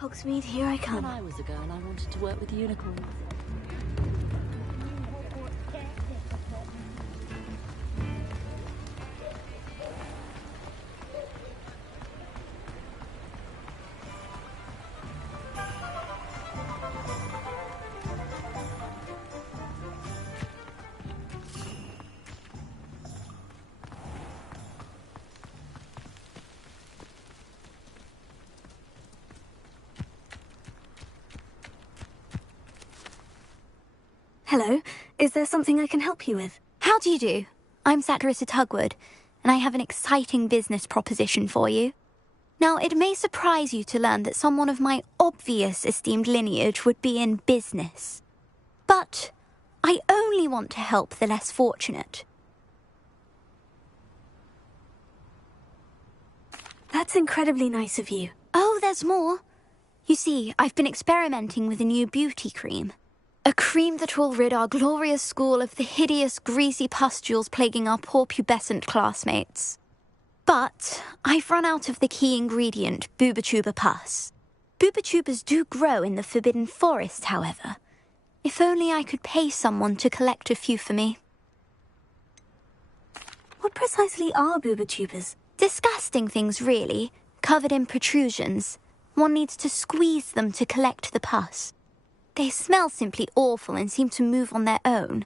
Hogsmeade, here I come. When I was a girl, I wanted to work with unicorns. Hello, is there something I can help you with? How do you do? I'm Satirissa Tugwood, and I have an exciting business proposition for you. Now, it may surprise you to learn that someone of my obvious esteemed lineage would be in business. But I only want to help the less fortunate. That's incredibly nice of you. Oh, there's more. You see, I've been experimenting with a new beauty cream. A cream that will rid our glorious school of the hideous, greasy pustules plaguing our poor pubescent classmates. But I've run out of the key ingredient, boobotuber pus. Boobotubers do grow in the Forbidden Forest, however. If only I could pay someone to collect a few for me. What precisely are boobotubers? Disgusting things, really, covered in protrusions. One needs to squeeze them to collect the pus. They smell simply awful and seem to move on their own.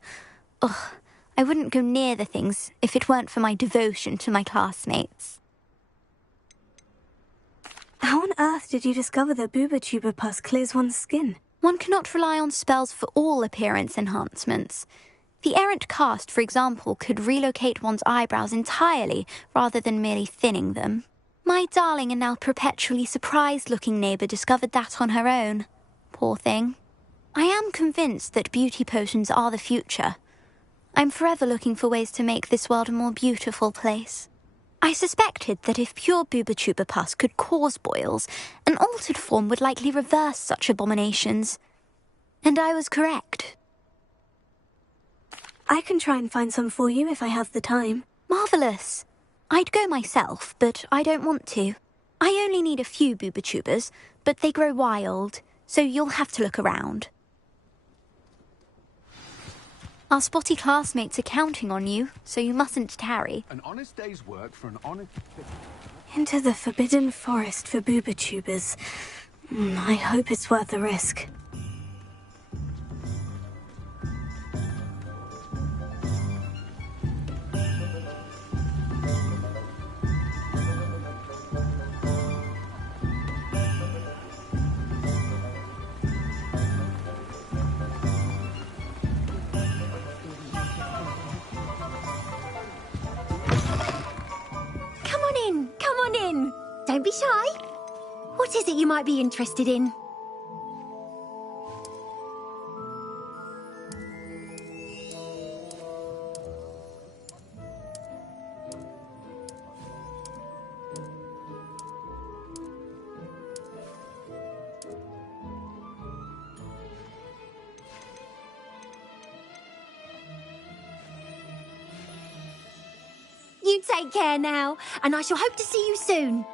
Ugh, I wouldn't go near the things if it weren't for my devotion to my classmates. How on earth did you discover that boobotuber pus clears one's skin? One cannot rely on spells for all appearance enhancements. The errant cast, for example, could relocate one's eyebrows entirely rather than merely thinning them. My darling and now perpetually surprised-looking neighbour discovered that on her own. Poor thing. I am convinced that beauty potions are the future. I'm forever looking for ways to make this world a more beautiful place. I suspected that if pure boobotuber pus could cause boils, an altered form would likely reverse such abominations. And I was correct. I can try and find some for you if I have the time. Marvellous. I'd go myself, but I don't want to. I only need a few boobotubers, but they grow wild, so you'll have to look around. Our spotty classmates are counting on you, so you mustn't tarry. An honest day's work for an honest... Into the Forbidden Forest for boobotubers. I hope it's worth the risk. Come on in. Don't be shy. What is it you might be interested in? You take care now, and I shall hope to see you soon.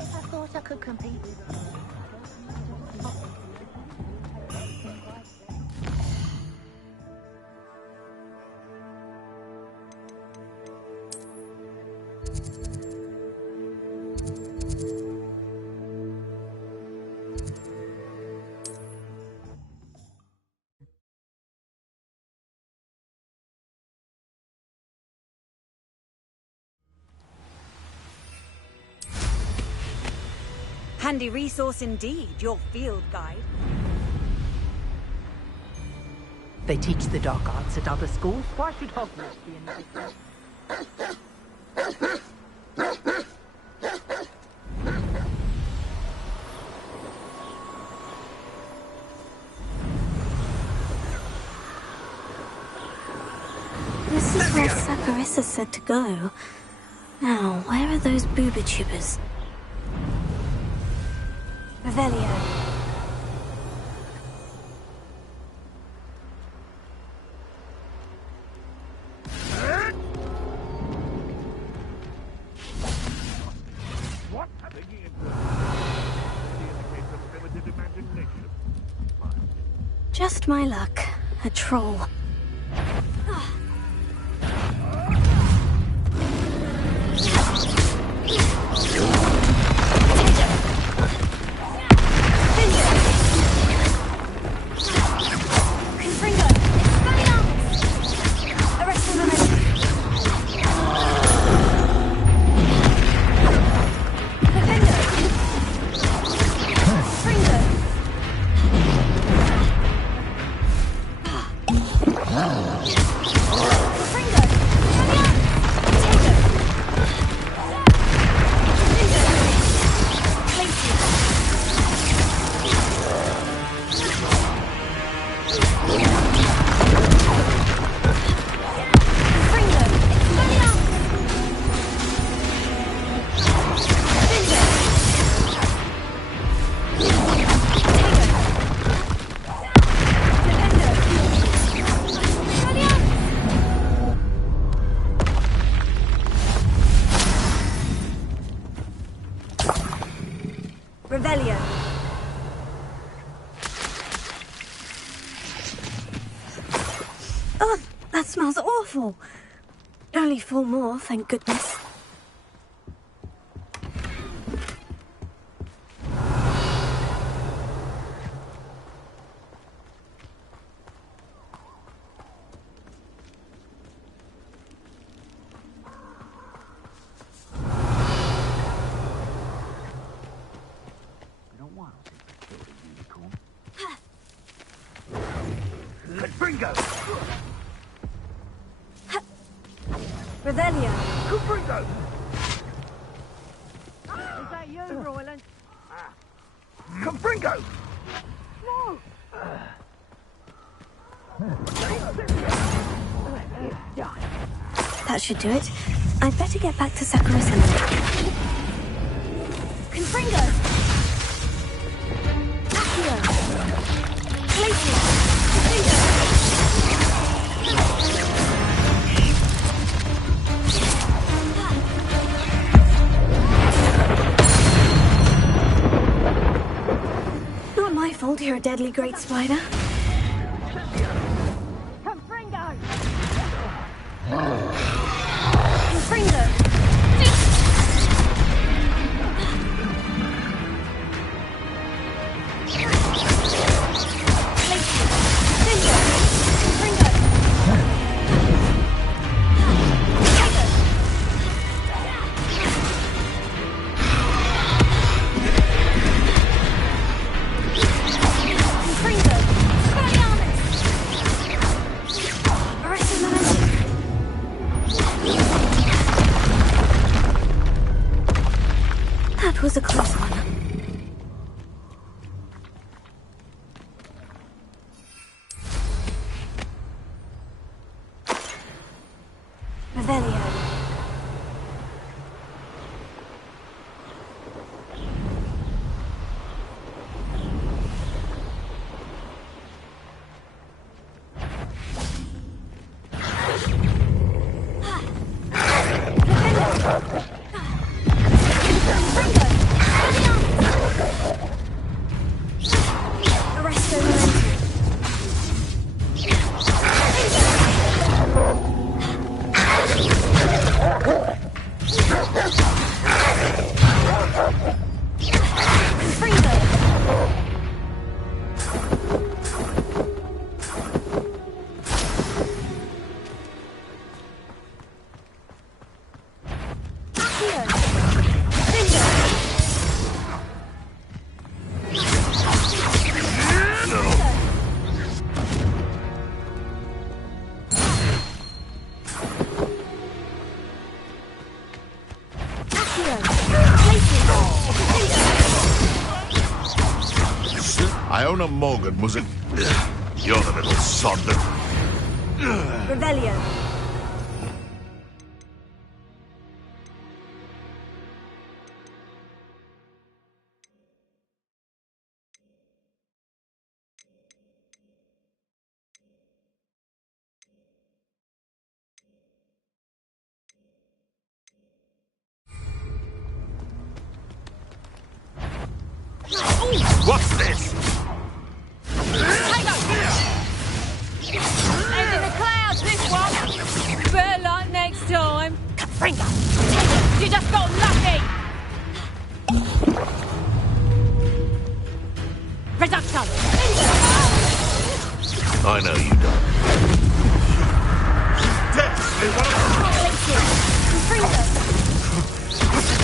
I thought I could compete with her. Handy resource indeed, your field guide. They teach the dark arts at other schools. Why should Hogwarts be any different? Carissa said to go. Now, where are those boobitubers? Revelio. What? Just my luck. A troll. Revelio. Oh, that smells awful. Only 4 more, thank goodness. Bingo! Revelio. Bingo! Is that you, Royland? Confringo! No! That should do it. I'd better get back to Sakurisa now. Confringo! Accio! Glacier! Confringo! Not my fault you're a deadly great spider. Confringo! Confringo! That was a close one. Revelio. Iona Morgan was a... You're the little sod that... Revelio. What's this? Head in the clouds, this one. Better luck next time. Fringo! You just got lucky. Reduction! I know you don't.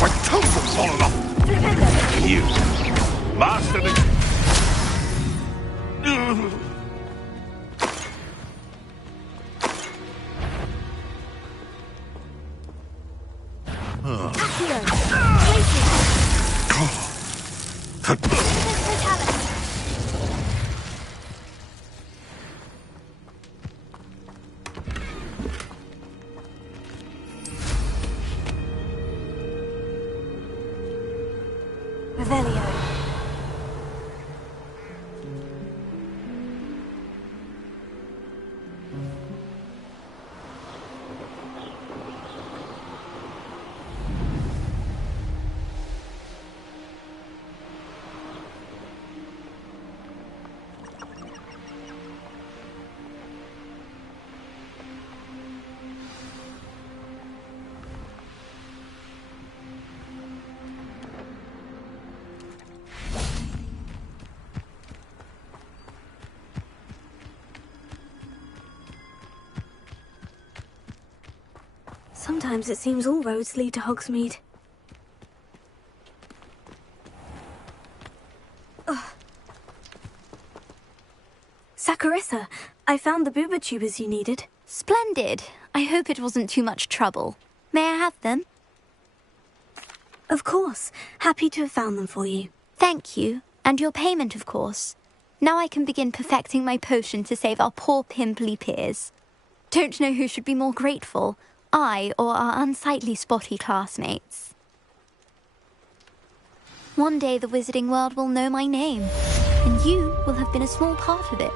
My toes have fallen off! You mastered it! Revelio. Sometimes it seems all roads lead to Hogsmeade. Ugh. Saccharissa, I found the booba tubers you needed. Splendid. I hope it wasn't too much trouble. May I have them? Of course. Happy to have found them for you. Thank you. And your payment, of course. Now I can begin perfecting my potion to save our poor pimply peers. Don't know who should be more grateful, I or our unsightly spotty classmates. One day the wizarding world will know my name, and you will have been a small part of it.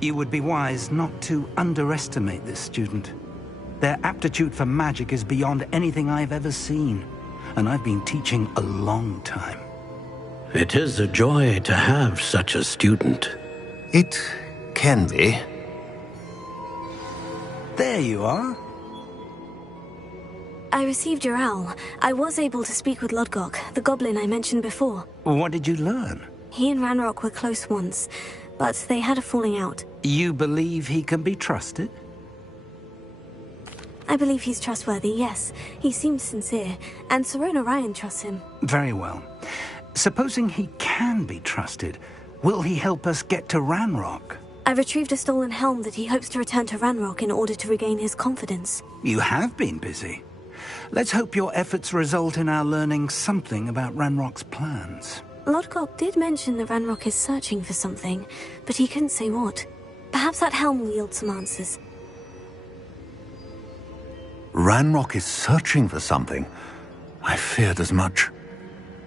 You would be wise not to underestimate this student. Their aptitude for magic is beyond anything I've ever seen, and I've been teaching a long time. It is a joy to have such a student. It can be. There you are. I received your owl. I was able to speak with Lodgok, the goblin I mentioned before. What did you learn? He and Ranrock were close once, but they had a falling out. You believe he can be trusted? I believe he's trustworthy, yes. He seems sincere, and Serona Ryan trusts him. Very well. Supposing he can be trusted, will he help us get to Ranrock? I retrieved a stolen helm that he hopes to return to Ranrock in order to regain his confidence. You have been busy. Let's hope your efforts result in our learning something about Ranrock's plans. Lodgok did mention that Ranrock is searching for something, but he couldn't say what. Perhaps that helm will yield some answers. Ranrock is searching for something? I feared as much.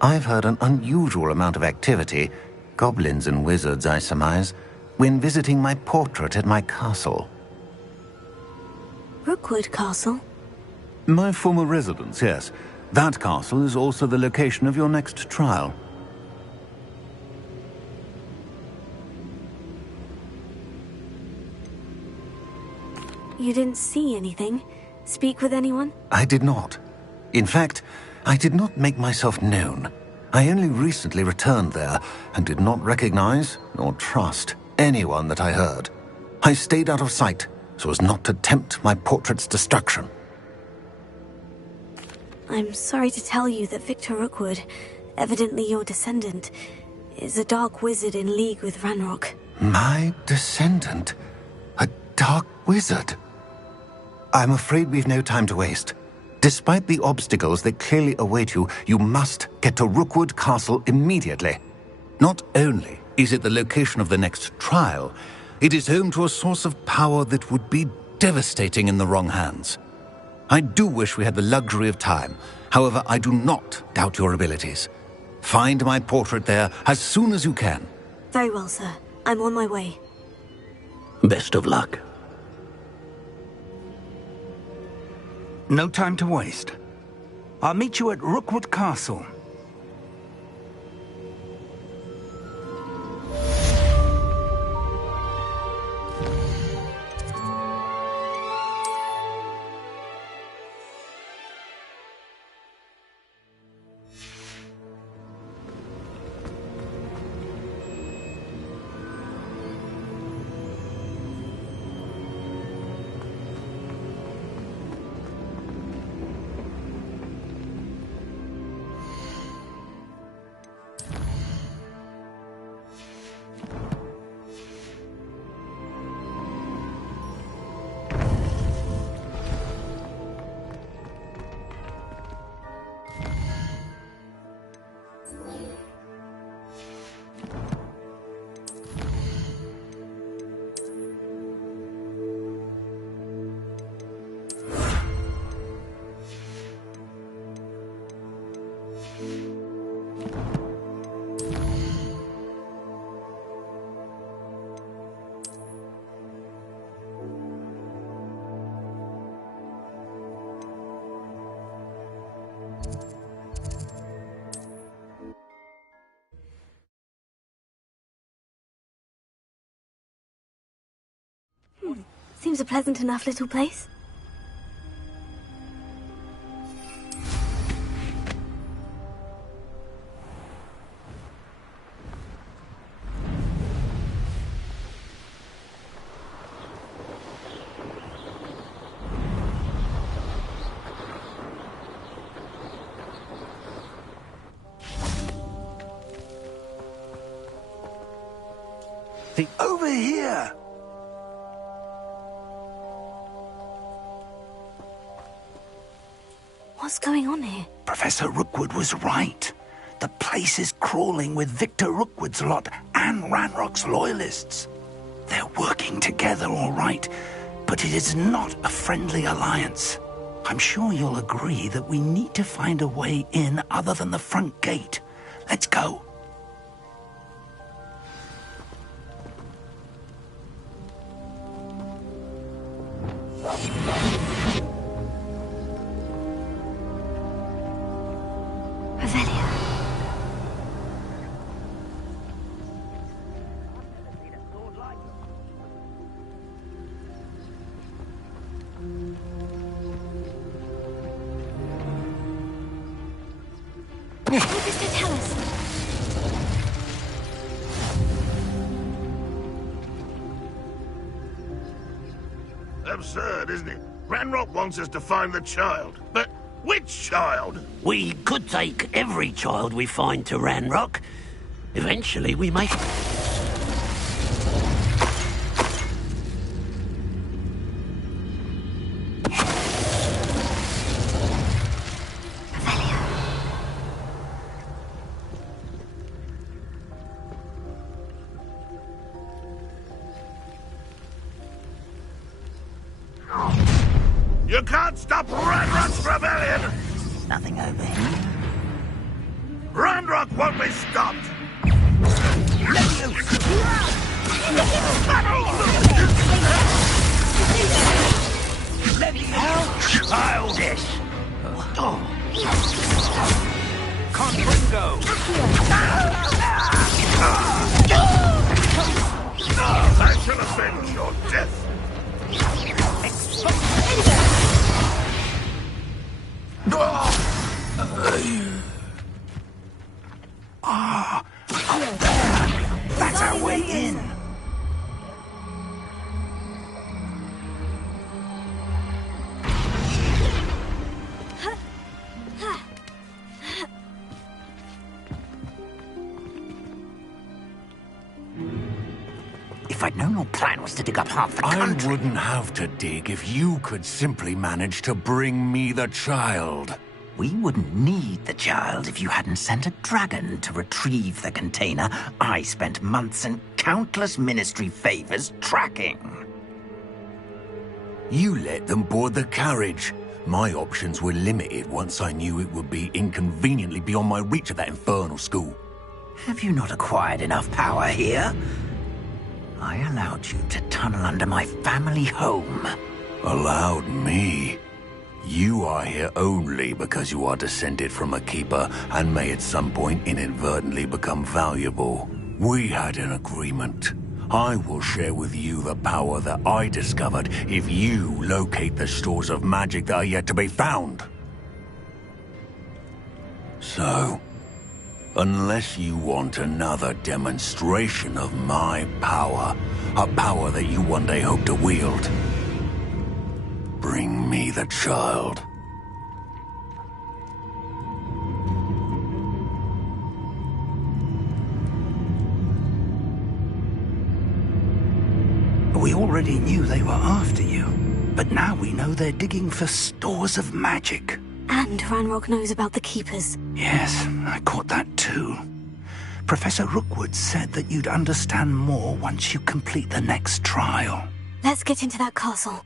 I've heard an unusual amount of activity, goblins and wizards, I surmise, when visiting my portrait at my castle. Rookwood Castle? My former residence, yes. That castle is also the location of your next trial. You didn't see anything? Speak with anyone? I did not. In fact, I did not make myself known. I only recently returned there and did not recognize nor trust anyone that I heard. I stayed out of sight so as not to tempt my portrait's destruction. I'm sorry to tell you that Victor Rookwood, evidently your descendant, is a dark wizard in league with Ranrock. My descendant? A dark wizard? I'm afraid we've no time to waste. Despite the obstacles that clearly await you, you must get to Rookwood Castle immediately. Not only is it the location of the next trial, it is home to a source of power that would be devastating in the wrong hands. I do wish we had the luxury of time. However, I do not doubt your abilities. Find my portrait there as soon as you can. Very well, sir. I'm on my way. Best of luck. No time to waste. I'll meet you at Rookwood Castle. Seems a pleasant enough little place. Over here! What's going on here? Professor Rookwood was right. The place is crawling with Victor Rookwood's lot and Ranrock's loyalists. They're working together, all right, but it is not a friendly alliance. I'm sure you'll agree that we need to find a way in other than the front gate. Let's go. What does it tell us? Absurd, isn't it? Ranrock wants us to find the child. But which child? We could take every child we find to Ranrock. Eventually we may... You can't stop Ranrock's rebellion! Nothing over here. Ranrock won't be stopped! How childish! Confringo! That shall avenge your death! That's our way in. If I'd known your plan was to dig up half the country... I wouldn't have to dig if you could simply manage to bring me the child. We wouldn't need the child if you hadn't sent a dragon to retrieve the container I spent months and countless ministry favors tracking. You let them board the carriage. My options were limited once I knew it would be inconveniently beyond my reach at that infernal school. Have you not acquired enough power here? I allowed you to tunnel under my family home. Allowed me? You are here only because you are descended from a keeper and may at some point inadvertently become valuable. We had an agreement. I will share with you the power that I discovered if you locate the stores of magic that are yet to be found. So, unless you want another demonstration of my power, a power that you one day hope to wield, bring me the child. We already knew they were after you, but now we know they're digging for stores of magic. And Ranrock knows about the Keepers. Yes, I caught that too. Professor Rookwood said that you'd understand more once you complete the next trial. Let's get into that castle.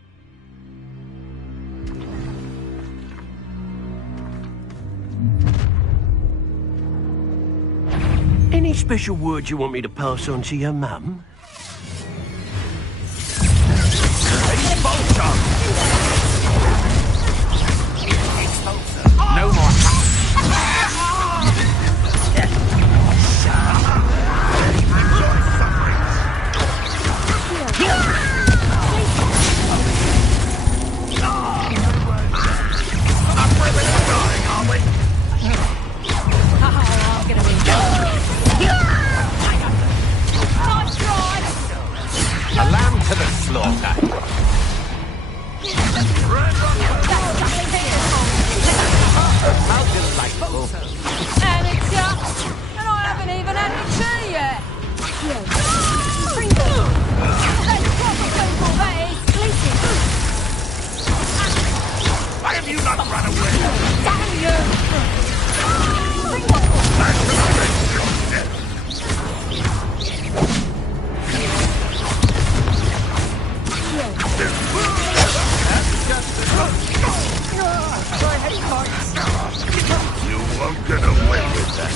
Any special words you want me to pass on to your mum? No more. A lamb to the slaughter. How delightful. Amateur! And I haven't even had any tea yet! That's proper people, that is! Listen! Why have you not run away? Damn you! That shall avenge your death! You won't get away with that.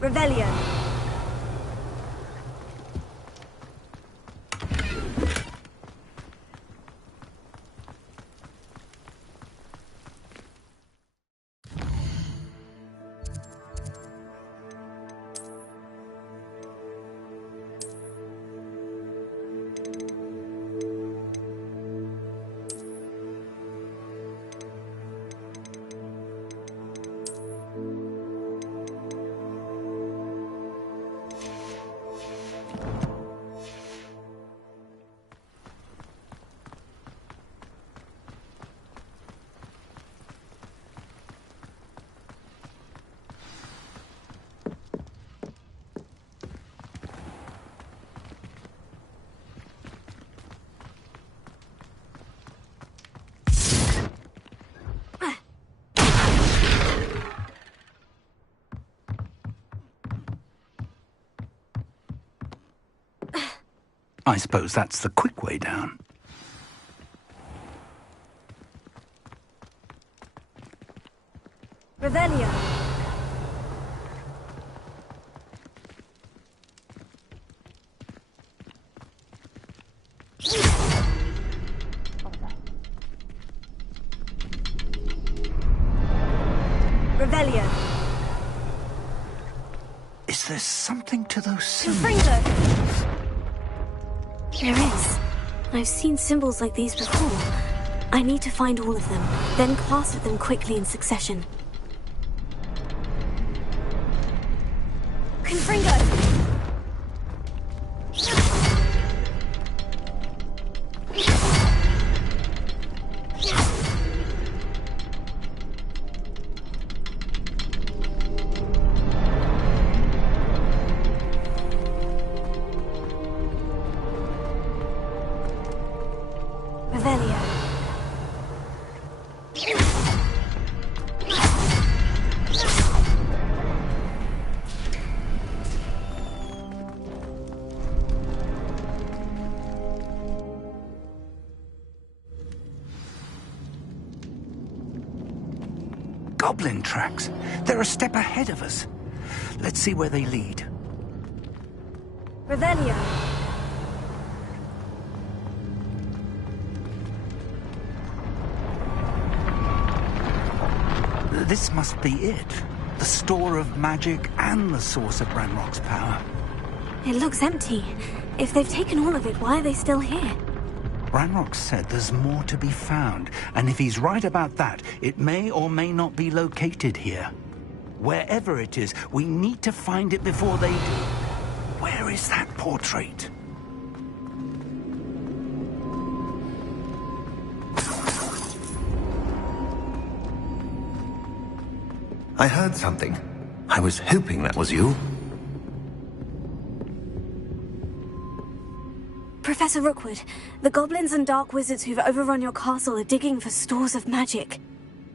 Revelio. I suppose that's the quick way down. Revelio. Revelio. Is there something to those symbols? Confringo. There is. I've seen symbols like these before. I need to find all of them, then class at them quickly in succession. Confringo. Revelio. Goblin tracks. They're a step ahead of us. Let's see where they lead. Revelio. This must be it. The store of magic and the source of Ranrock's power. It looks empty. If they've taken all of it, why are they still here? Ranrock said there's more to be found, and if he's right about that, it may or may not be located here. Wherever it is, we need to find it before they do. Where is that portrait? I heard something. I was hoping that was you. Professor Rookwood, the goblins and dark wizards who've overrun your castle are digging for stores of magic,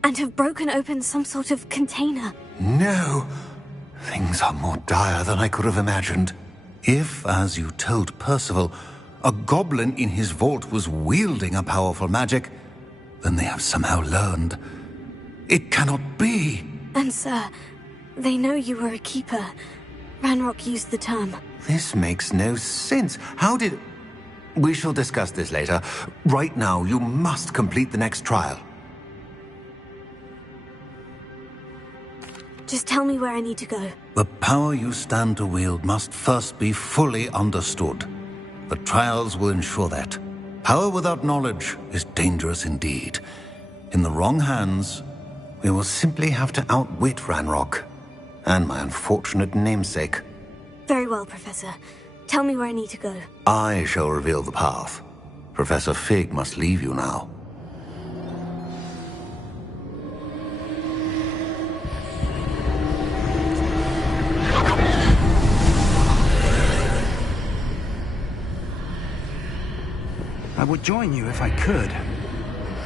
and have broken open some sort of container. No! Things are more dire than I could have imagined. If, as you told Percival, a goblin in his vault was wielding a powerful magic, then they have somehow learned. It cannot be! And sir, they know you were a keeper. Ranrock used the term. This makes no sense. How did... We shall discuss this later. Right now, you must complete the next trial. Just tell me where I need to go. The power you stand to wield must first be fully understood. The trials will ensure that. Power without knowledge is dangerous indeed. In the wrong hands, we will simply have to outwit Ranrock and my unfortunate namesake. Very well, Professor. Tell me where I need to go. I shall reveal the path. Professor Fig must leave you now. I would join you if I could.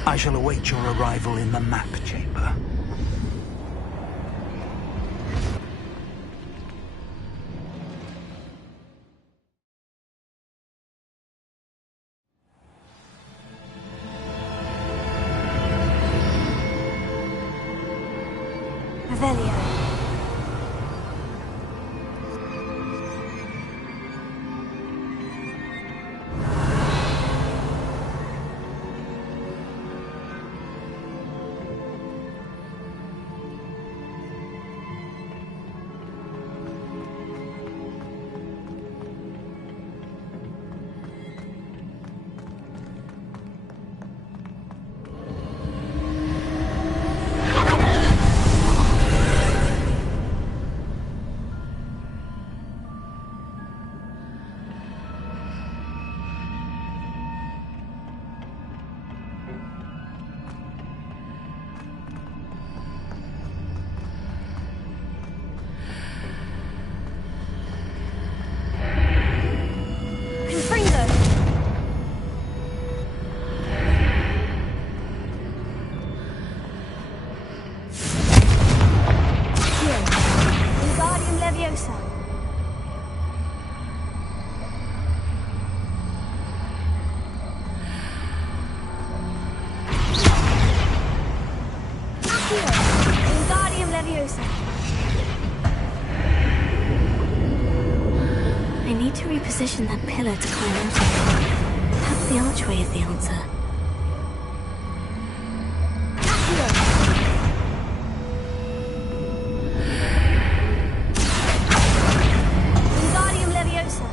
I shall await your arrival in the map chamber. Revelio. Leviosa. Wingardium Leviosa. I need to reposition that pillar to climb out of. Perhaps the archway is the answer. Wingardium Leviosa.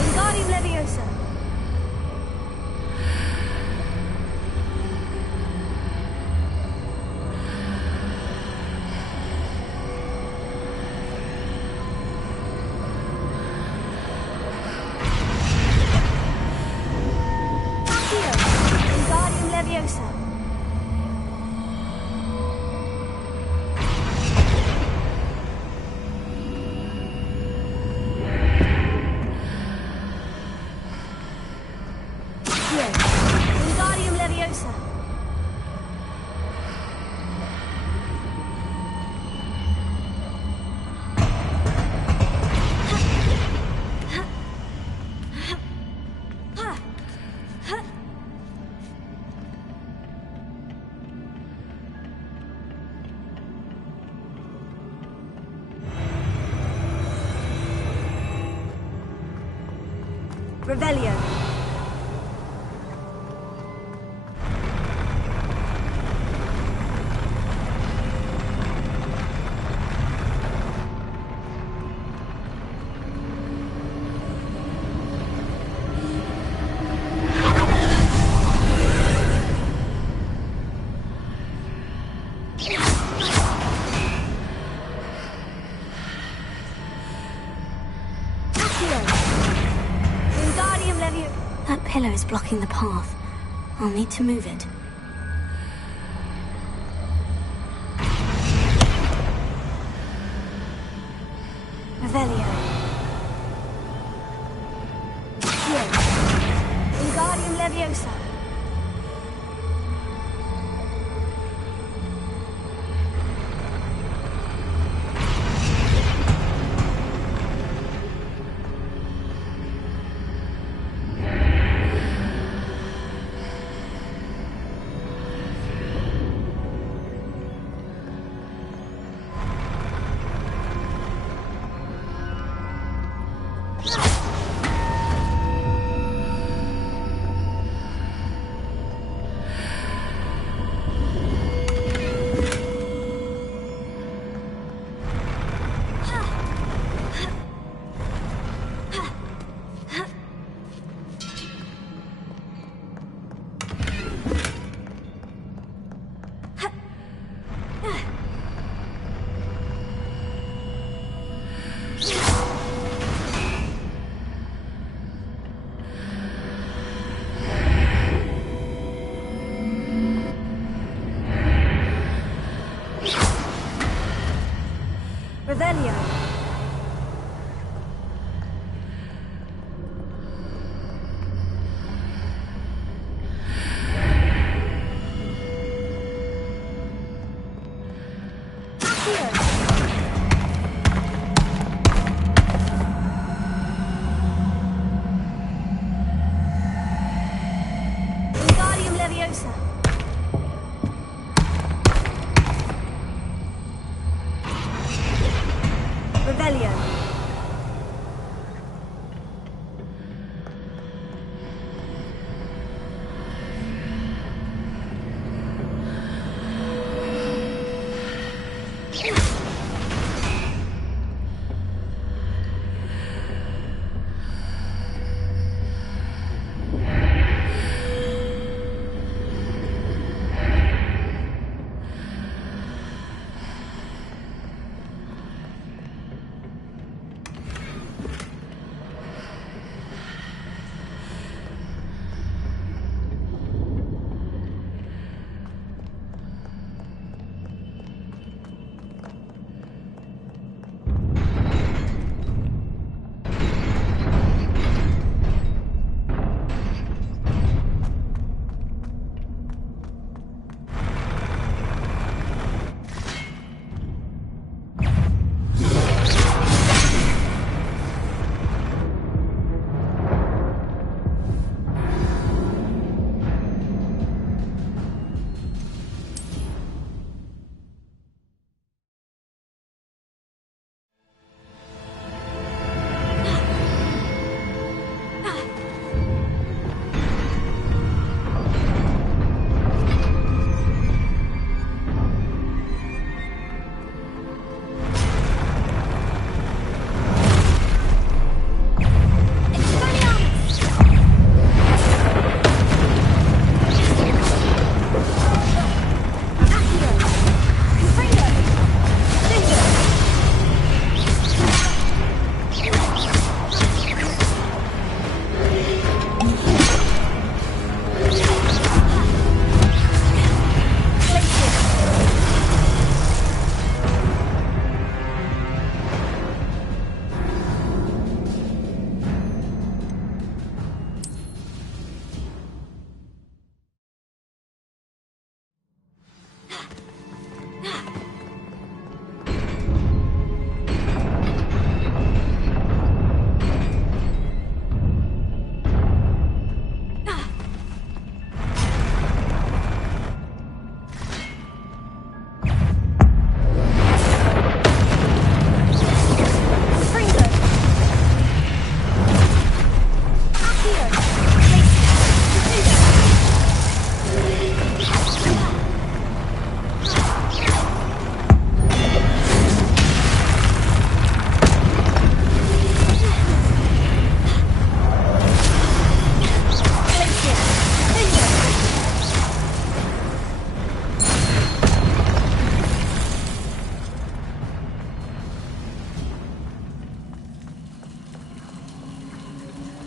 Wingardium Leviosa. Wingardium Leviosa. Wingardium Leviosa. Revelio. Wingardium Leviosa. That pillar is blocking the path. I'll need to move it. Revelio. Wingardium Leviosa.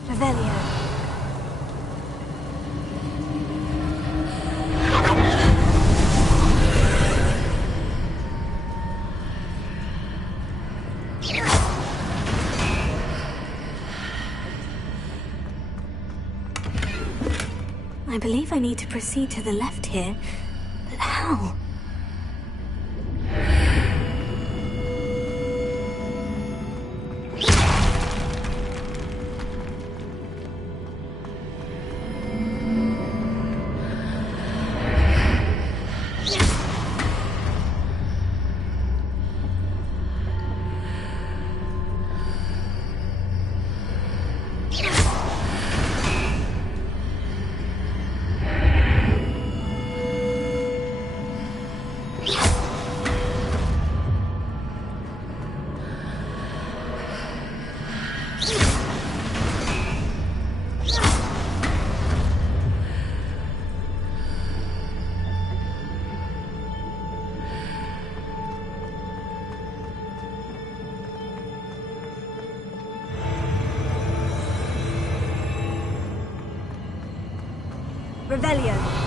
Revelio. I believe I need to proceed to the left here, but how? Revelio.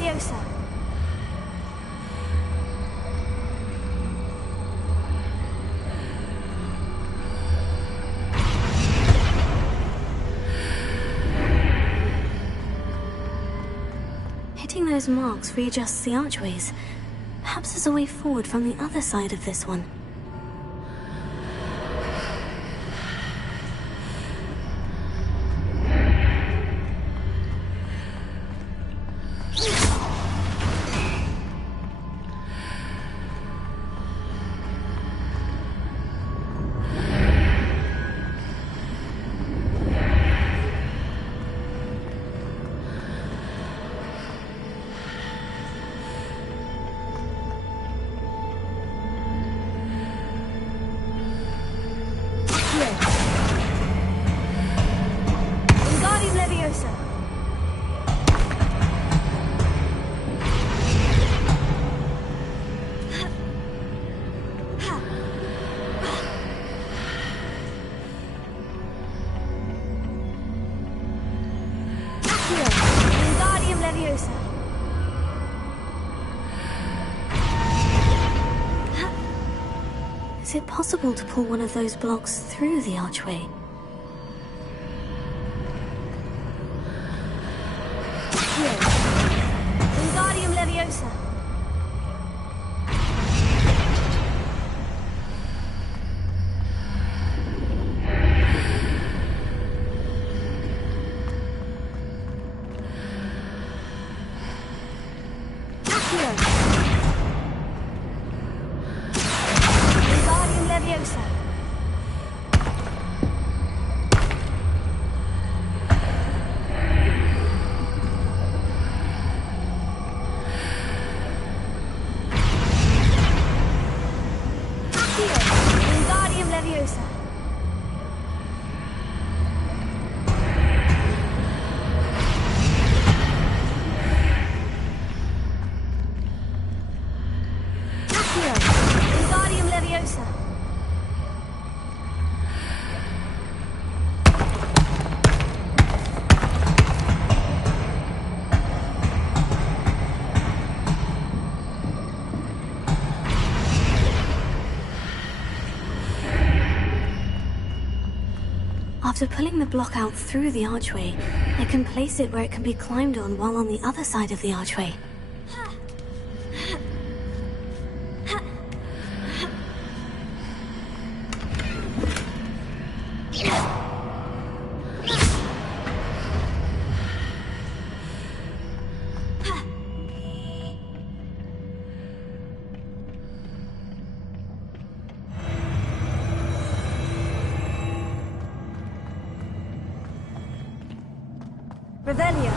Leviosa. Hitting those marks readjusts the archways. Perhaps there's a way forward from the other side of this one. Is it possible to pull one of those blocks through the archway? Wingardium Leviosa. After pulling the block out through the archway, I can place it where it can be climbed on while on the other side of the archway. Revelio.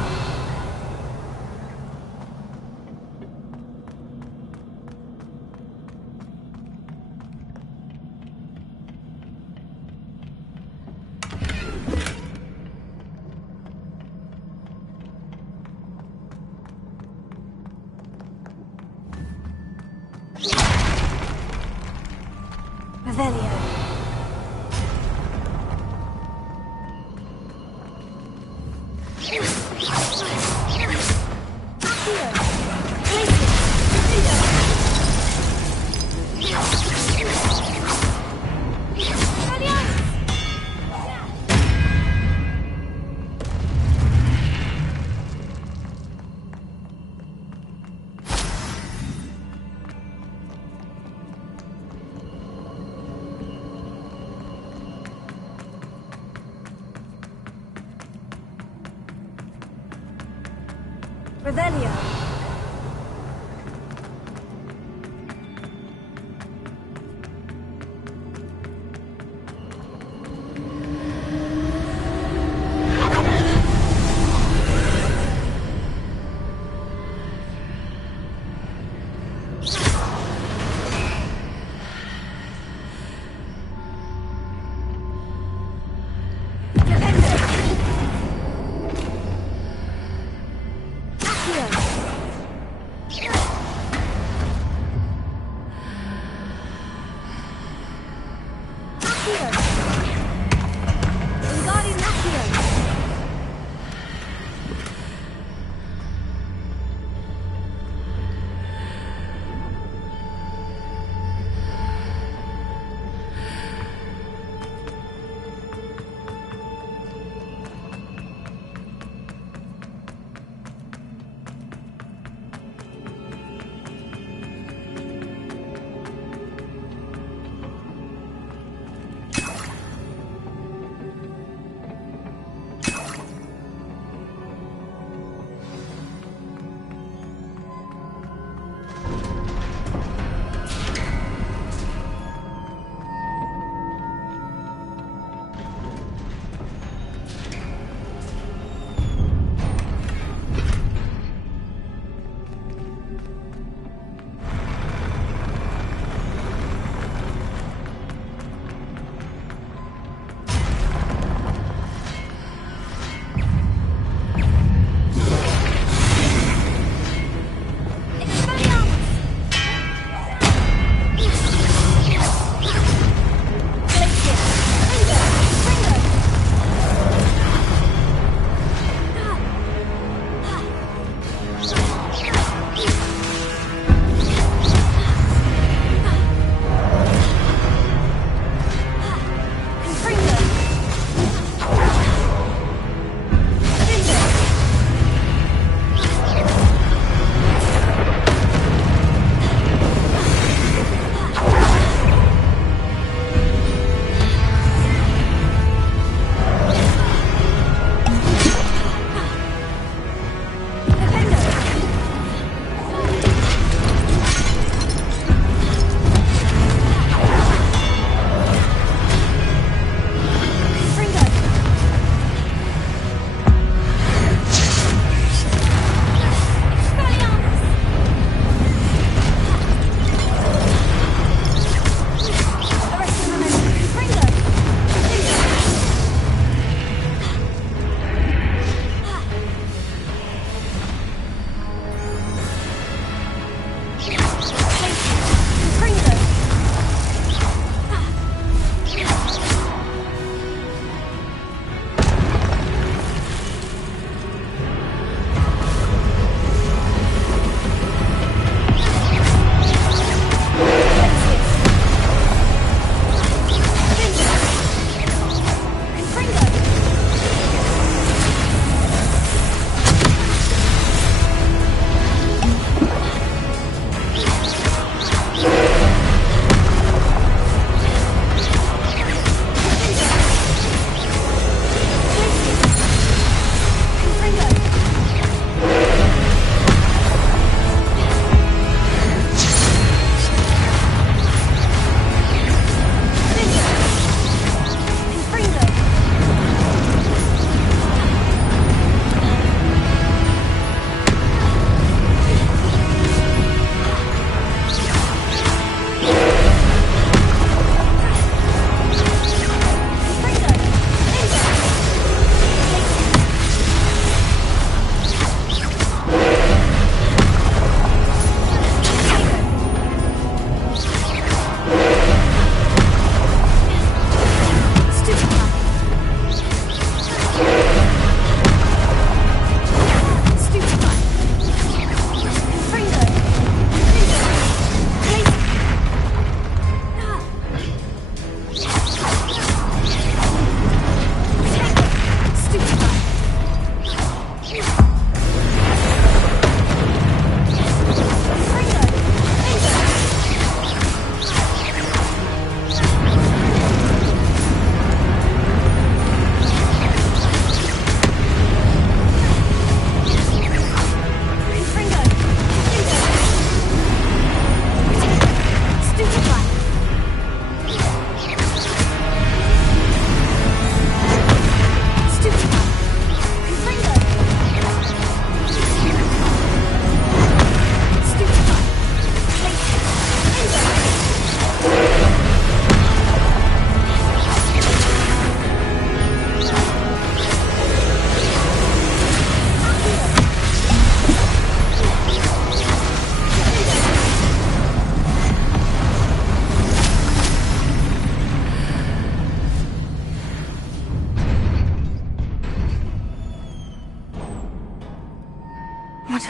Revelio. Revelio. Here.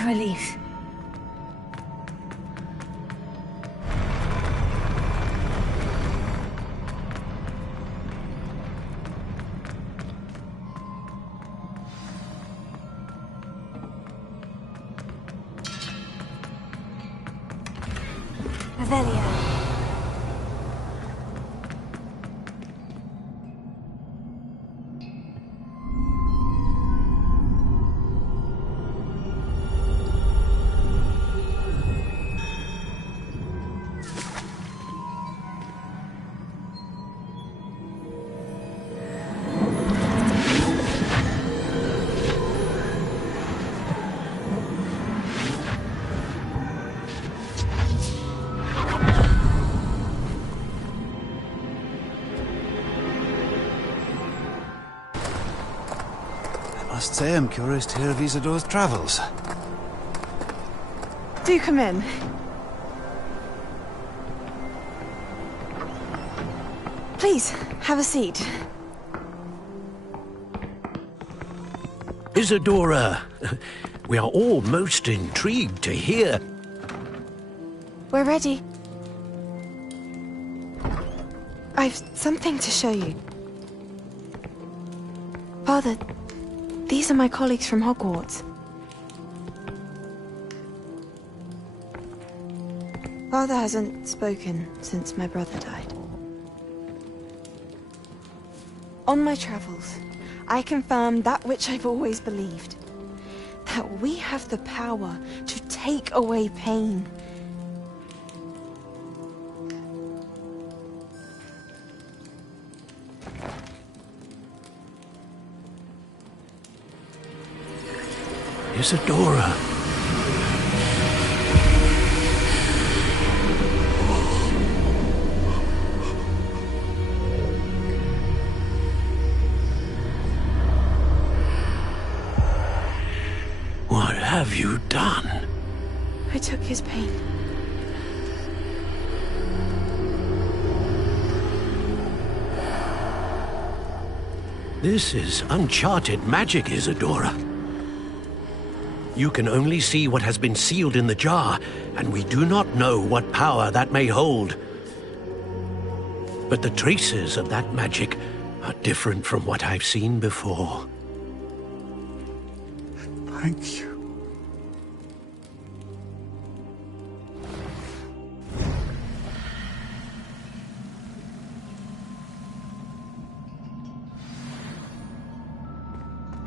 a relief. Revelio. I must say I'm curious to hear of Isidore's travels. Do come in. Please, have a seat. Isadora, we are all most intrigued to hear. We're ready. I've something to show you. Father, these are my colleagues from Hogwarts. Father hasn't spoken since my brother died. On my travels, I confirmed that which I've always believed. That we have the power to take away pain. Isadora. What have you done? I took his pain. This is uncharted magic, Isadora. You can only see what has been sealed in the jar, and we do not know what power that may hold. But the traces of that magic are different from what I've seen before. Thank you.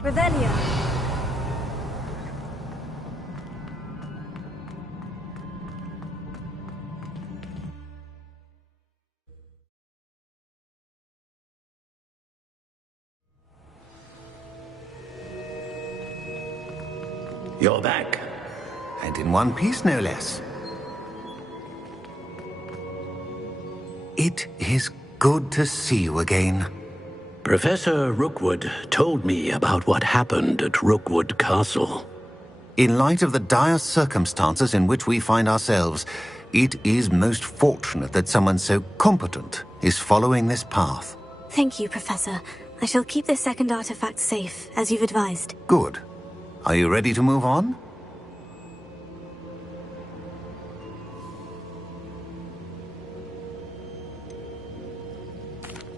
Revelio. You're back. And in one piece, no less. It is good to see you again. Professor Rookwood told me about what happened at Rookwood Castle. In light of the dire circumstances in which we find ourselves, it is most fortunate that someone so competent is following this path. Thank you, Professor. I shall keep this second artifact safe, as you've advised. Good. Are you ready to move on?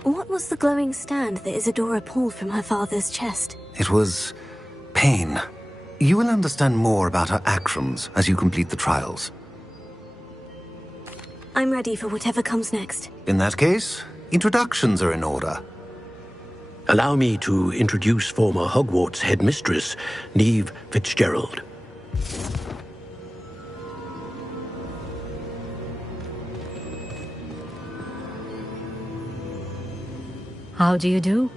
What was the glowing stand that Isadora pulled from her father's chest? It was pain. You will understand more about her actions as you complete the trials. I'm ready for whatever comes next. In that case, introductions are in order. Allow me to introduce former Hogwarts headmistress, Neve Fitzgerald. How do you do?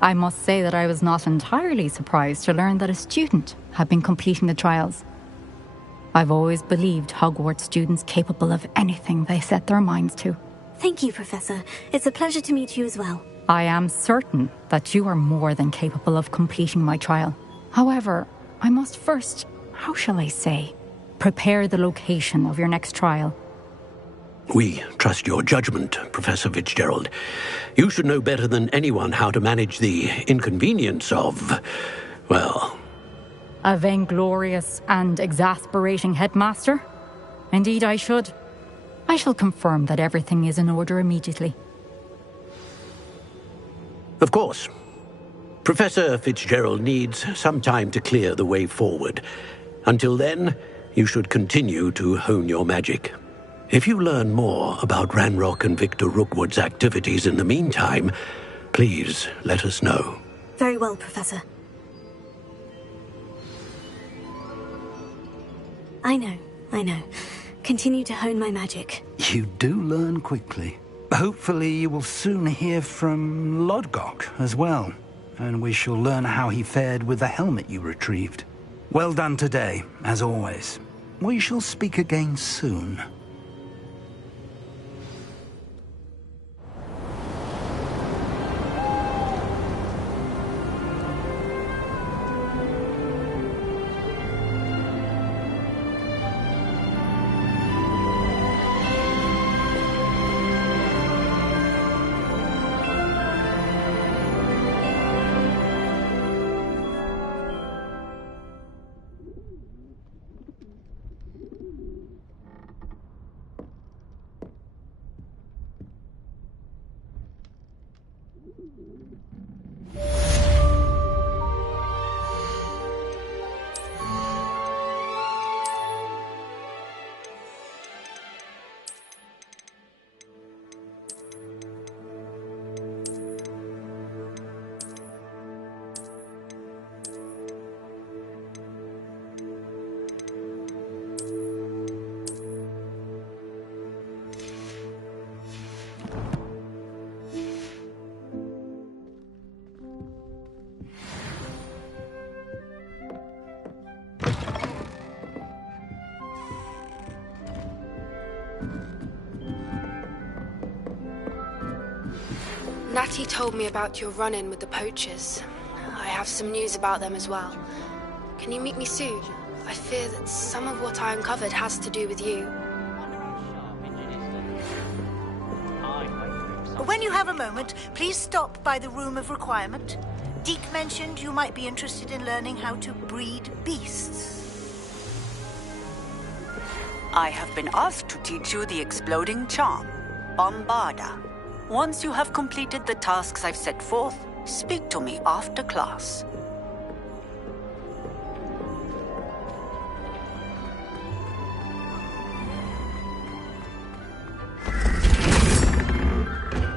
I must say that I was not entirely surprised to learn that a student had been completing the trials. I've always believed Hogwarts students capable of anything they set their minds to. Thank you, Professor. It's a pleasure to meet you as well. I am certain that you are more than capable of completing my trial. However, I must first, how shall I say, prepare the location of your next trial. We trust your judgment, Professor Fitzgerald. You should know better than anyone how to manage the inconvenience of, well, A vainglorious and exasperating headmaster? Indeed I should. I shall confirm that everything is in order immediately. Of course. Professor Fitzgerald needs some time to clear the way forward. Until then, you should continue to hone your magic. If you learn more about Ranrock and Victor Rookwood's activities in the meantime, please let us know. Very well, Professor. I know. Continue to hone my magic. You do learn quickly. Hopefully you will soon hear from Lodgok as well, and we shall learn how he fared with the helmet you retrieved. Well done today, as always. We shall speak again soon. Natty told me about your run-in with the poachers. I have some news about them as well. Can you meet me soon? I fear that some of what I uncovered has to do with you. When you have a moment, please stop by the Room of Requirement. Deke mentioned you might be interested in learning how to breed beasts. I have been asked to teach you the exploding charm, Bombarda. Once you have completed the tasks I've set forth, speak to me after class.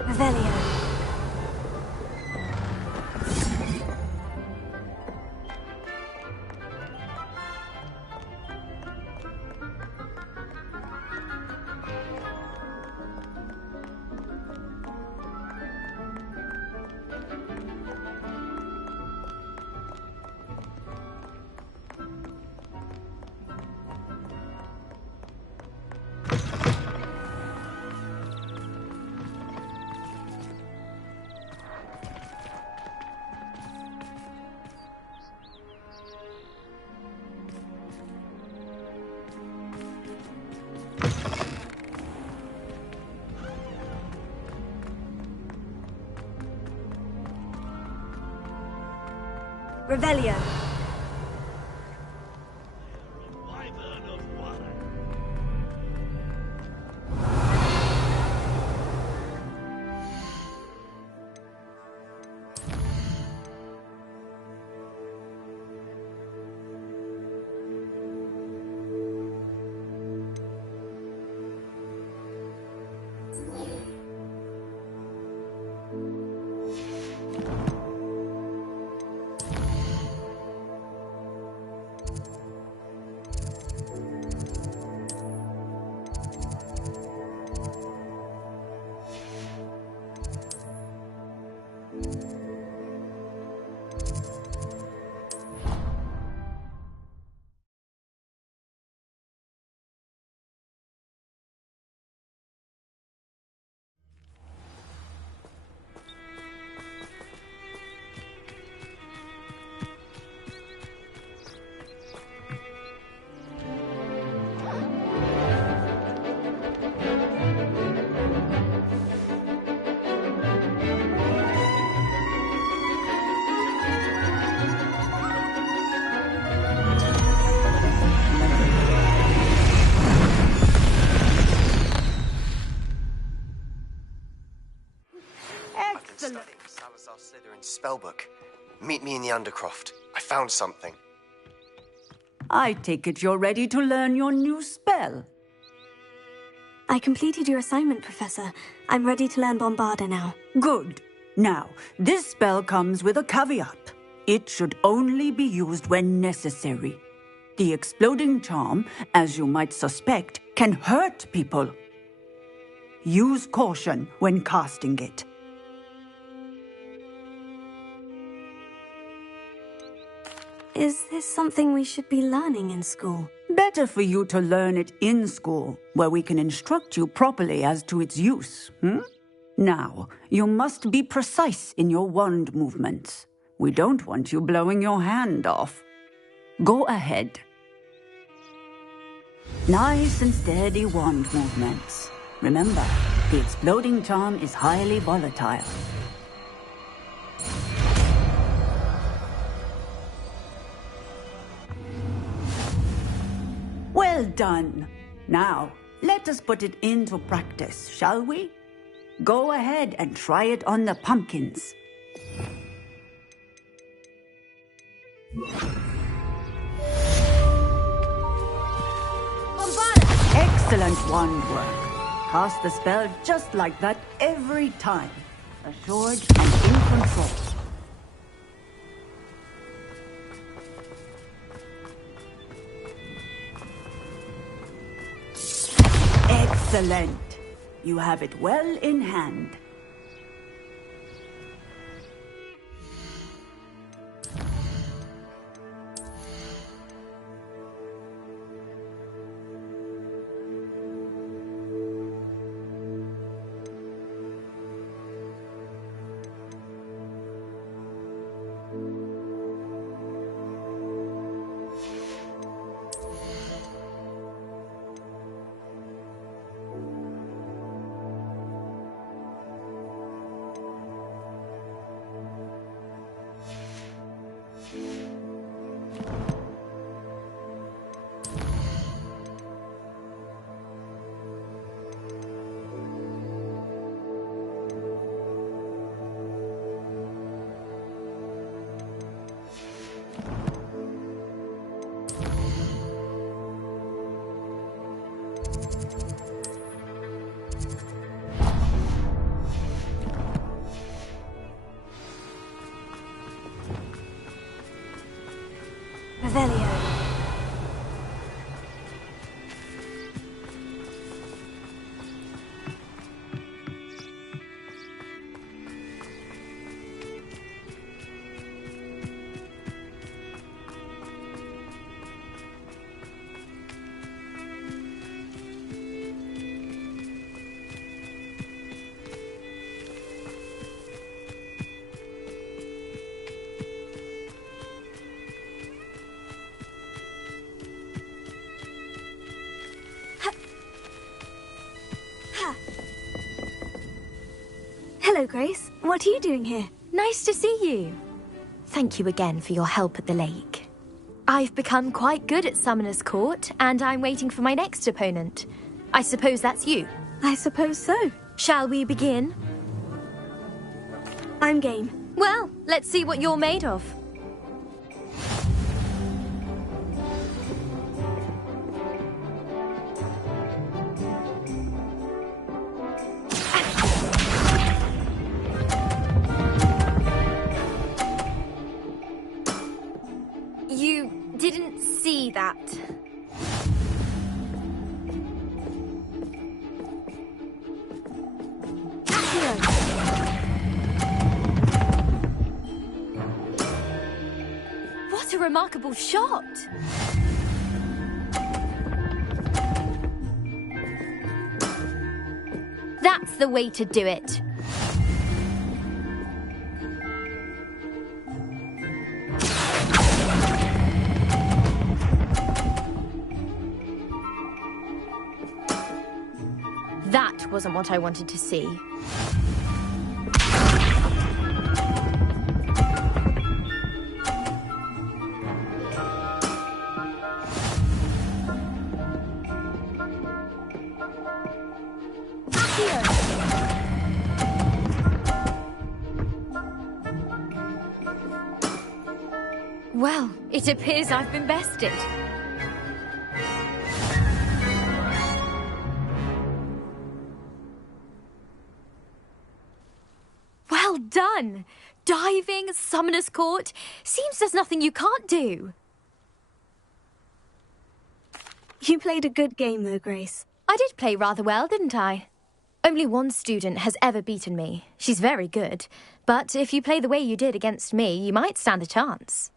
Revelio. Revelio. Excellent. studying Salazar Slytherin's spellbook. Meet me in the Undercroft. I found something. I take it you're ready to learn your new spell. I completed your assignment, Professor. I'm ready to learn Bombarda now. Good. Now, this spell comes with a caveat. It should only be used when necessary. The exploding charm, as you might suspect, can hurt people. Use caution when casting it. Is this something we should be learning in school? Better for you to learn it in school, where we can instruct you properly as to its use. Now, you must be precise in your wand movements. We don't want you blowing your hand off. Go ahead. Nice and steady wand movements. Remember, the exploding charm is highly volatile. Well done. Now, let us put it into practice, shall we? Go ahead and try it on the pumpkins. Excellent wand work. Cast the spell just like that every time. Assured and in control. Excellent. You have it well in hand. Revelio. Hello, Grace. What are you doing here? Nice to see you. Thank you again for your help at the lake. I've become quite good at Summoner's Court, and I'm waiting for my next opponent. I suppose that's you. I suppose so. Shall we begin? I'm game. Well, let's see what you're made of. You didn't see that. What a remarkable shot! That's the way to do it. That wasn't what I wanted to see. Well, it appears I've been bested. Well done! Diving, Summoner's Court. Seems there's nothing you can't do. You played a good game though, Grace. I did play rather well, didn't I? Only one student has ever beaten me. She's very good. But if you play the way you did against me, you might stand a chance.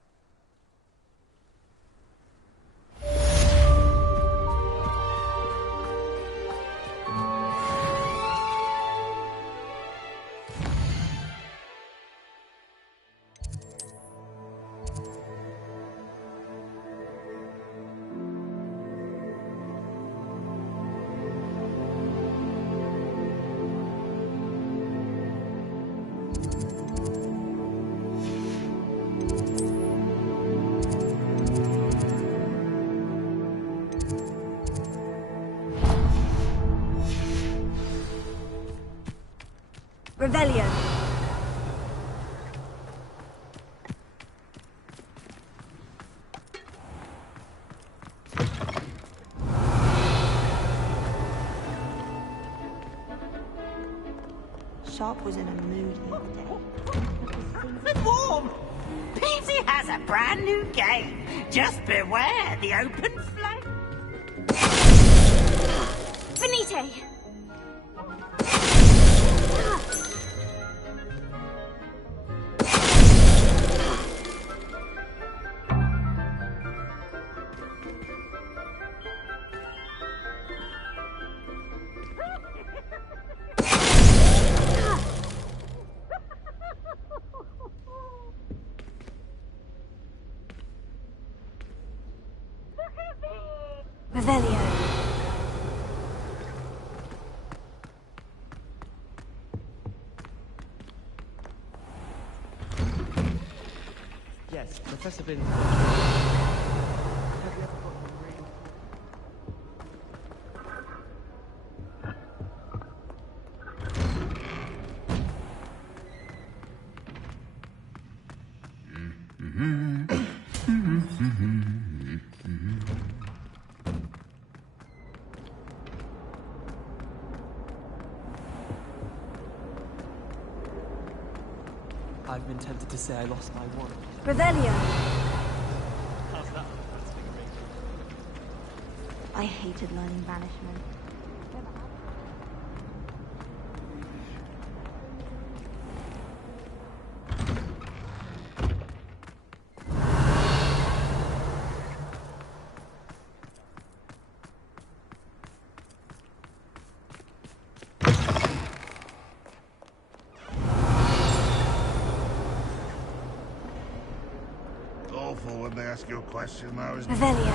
Revelio. Sharp was in a mood the other day. Warm! Peasy has a brand new game. Just beware the open flame. Finite! Revelio. Yes, Professor Bin. I've been tempted to say I lost my wand. Revelio. How's that? I hated learning banishment. Awful when they ask you a question now, isn't it? Revelio.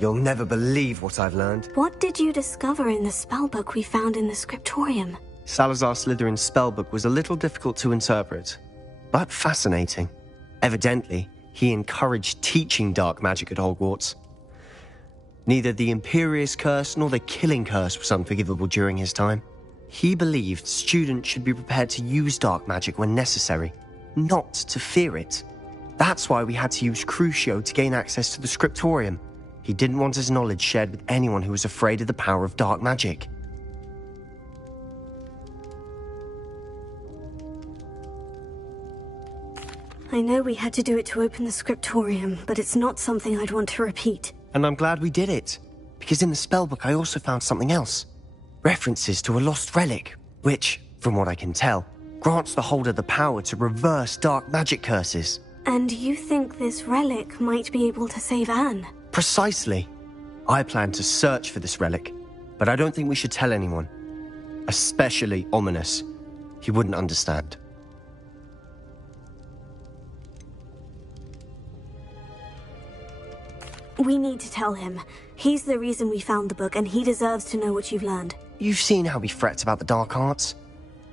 You'll never believe what I've learned. What did you discover in the spellbook we found in the scriptorium? Salazar Slytherin's spellbook was a little difficult to interpret, but fascinating. Evidently, he encouraged teaching dark magic at Hogwarts. Neither the Imperious Curse nor the Killing Curse was unforgivable during his time. He believed students should be prepared to use dark magic when necessary, not to fear it. That's why we had to use Crucio to gain access to the scriptorium. He didn't want his knowledge shared with anyone who was afraid of the power of dark magic. I know we had to do it to open the scriptorium, but it's not something I'd want to repeat. And I'm glad we did it, because in the spellbook I also found something else. References to a lost relic, which, from what I can tell, grants the holder the power to reverse dark magic curses. And you think this relic might be able to save Anne? Precisely. I plan to search for this relic, but I don't think we should tell anyone. Especially Ominous. He wouldn't understand. We need to tell him. He's the reason we found the book, and he deserves to know what you've learned. You've seen how he frets about the dark arts.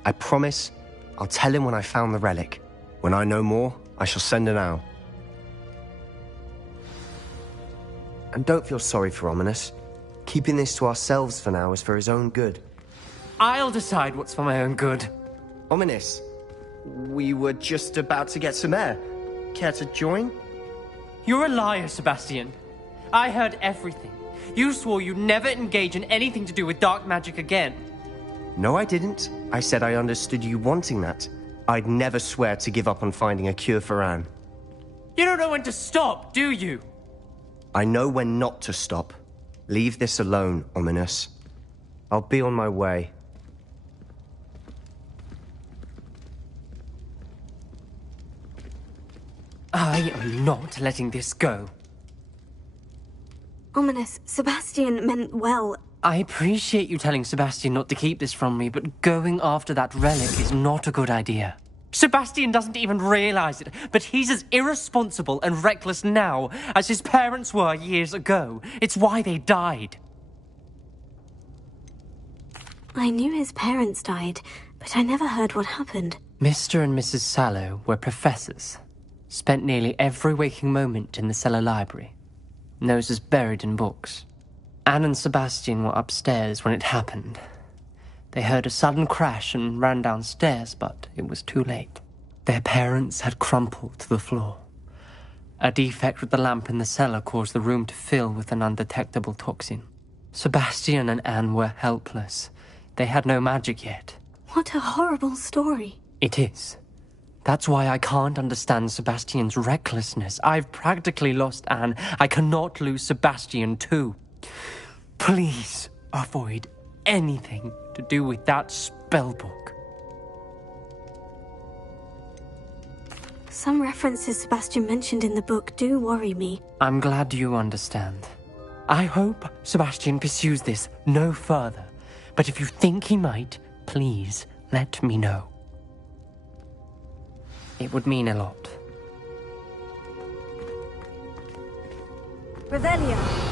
I promise I'll tell him when I found the relic. When I know more, I shall send an owl. And don't feel sorry for Ominous. Keeping this to ourselves for now is for his own good. I'll decide what's for my own good. Ominous, we were just about to get some air. Care to join? You're a liar, Sebastian. I heard everything. You swore you'd never engage in anything to do with dark magic again. No, I didn't. I said I understood you wanting that. I'd never swear to give up on finding a cure for Anne. You don't know when to stop, do you? I know when not to stop. Leave this alone, Ominous. I'll be on my way. I am not letting this go. Ominous, Sebastian meant well. I appreciate you telling Sebastian not to keep this from me, but going after that relic is not a good idea. Sebastian doesn't even realize it, but he's as irresponsible and reckless now as his parents were years ago. It's why they died. I knew his parents died, but I never heard what happened. Mr. and Mrs. Sallow were professors. Spent nearly every waking moment in the cellar library. Noses buried in books. Anne and Sebastian were upstairs when it happened. They heard a sudden crash and ran downstairs, but it was too late. Their parents had crumpled to the floor. A defect with the lamp in the cellar caused the room to fill with an undetectable toxin. Sebastian and Anne were helpless. They had no magic yet. What a horrible story. It is. That's why I can't understand Sebastian's recklessness. I've practically lost Anne. I cannot lose Sebastian too. Please avoid anything to do with that spellbook. Some references Sebastian mentioned in the book do worry me. I'm glad you understand. I hope Sebastian pursues this no further. But if you think he might, please let me know. It would mean a lot. Revelio.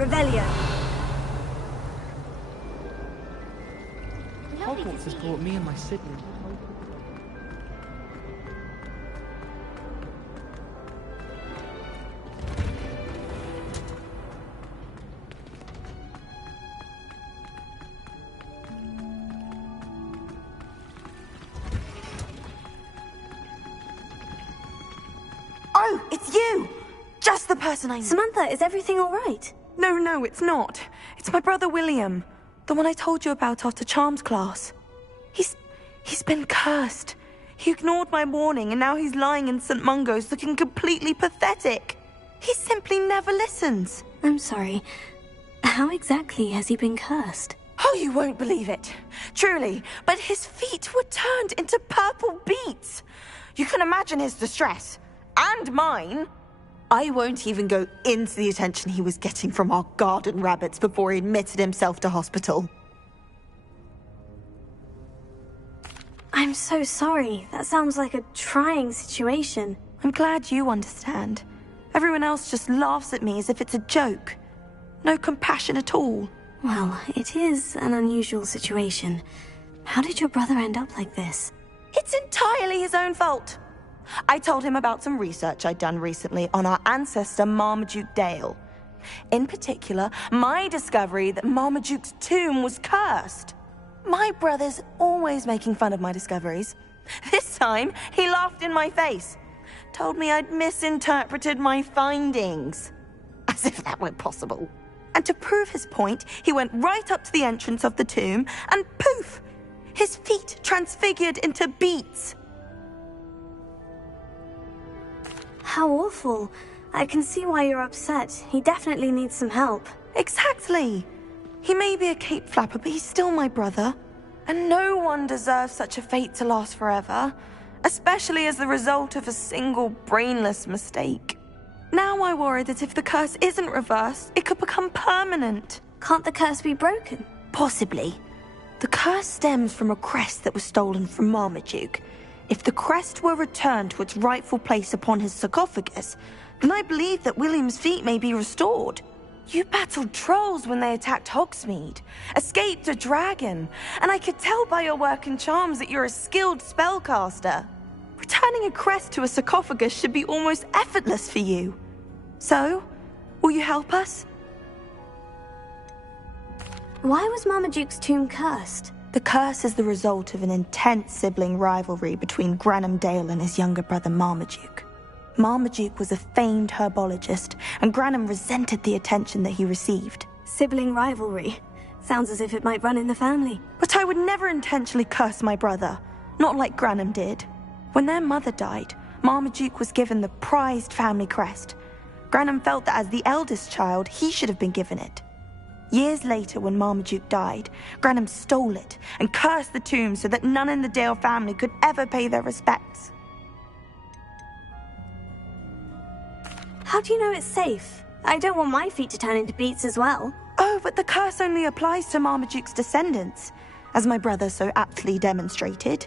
Revelio. Hogwarts has brought me and my sibling. Oh, it's you! Just the person I need. Samantha, is everything all right? No, it's not. It's my brother William. The one I told you about after Charms class. He's been cursed. He ignored my warning and now he's lying in St. Mungo's looking completely pathetic. He simply never listens. I'm sorry. How exactly has he been cursed? Oh, you won't believe it. Truly. But his feet were turned into purple beets. You can imagine his distress. And mine. I won't even go into the attention he was getting from our garden rabbits before he admitted himself to hospital. I'm so sorry. That sounds like a trying situation. I'm glad you understand. Everyone else just laughs at me as if it's a joke. No compassion at all. Well, it is an unusual situation. How did your brother end up like this? It's entirely his own fault. I told him about some research I'd done recently on our ancestor Marmaduke Dale. In particular, my discovery that Marmaduke's tomb was cursed. My brother's always making fun of my discoveries. This time, he laughed in my face. Told me I'd misinterpreted my findings. As if that were possible. And to prove his point, he went right up to the entrance of the tomb and poof! His feet transfigured into beets. How awful. I can see why you're upset. He definitely needs some help. Exactly. He may be a cape flapper, but he's still my brother. And no one deserves such a fate to last forever, especially as the result of a single brainless mistake. Now I worry that if the curse isn't reversed, it could become permanent. Can't the curse be broken? Possibly. The curse stems from a crest that was stolen from Marmaduke. If the crest were returned to its rightful place upon his sarcophagus, then I believe that William's feet may be restored. You battled trolls when they attacked Hogsmeade, escaped a dragon, and I could tell by your work in charms that you're a skilled spellcaster. Returning a crest to a sarcophagus should be almost effortless for you. So, will you help us? Why was Marmaduke's tomb cursed? The curse is the result of an intense sibling rivalry between Granham Dale and his younger brother Marmaduke. Marmaduke was a famed herbologist, and Granham resented the attention that he received. Sibling rivalry. Sounds as if it might run in the family. But I would never intentionally curse my brother, not like Granham did. When their mother died, Marmaduke was given the prized family crest. Granham felt that as the eldest child, he should have been given it. Years later, when Marmaduke died, Granham stole it and cursed the tomb so that none in the Dale family could ever pay their respects. How do you know it's safe? I don't want my feet to turn into beets as well. Oh, but the curse only applies to Marmaduke's descendants, as my brother so aptly demonstrated.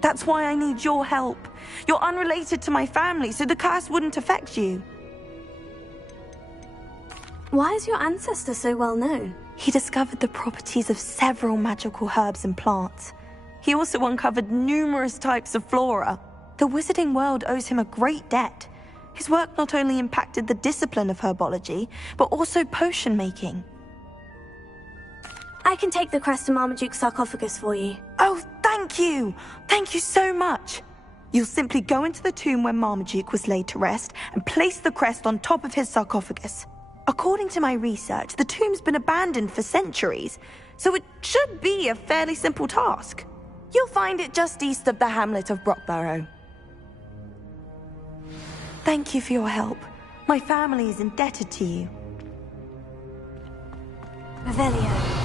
That's why I need your help. You're unrelated to my family, so the curse wouldn't affect you. Why is your ancestor so well known? He discovered the properties of several magical herbs and plants. He also uncovered numerous types of flora. The wizarding world owes him a great debt. His work not only impacted the discipline of herbology, but also potion making. I can take the crest to Marmaduke's sarcophagus for you. Oh, thank you! Thank you so much! You'll simply go into the tomb where Marmaduke was laid to rest and place the crest on top of his sarcophagus. According to my research, the tomb's been abandoned for centuries, so it should be a fairly simple task. You'll find it just east of the hamlet of Brockborough. Thank you for your help. My family is indebted to you. Revelio.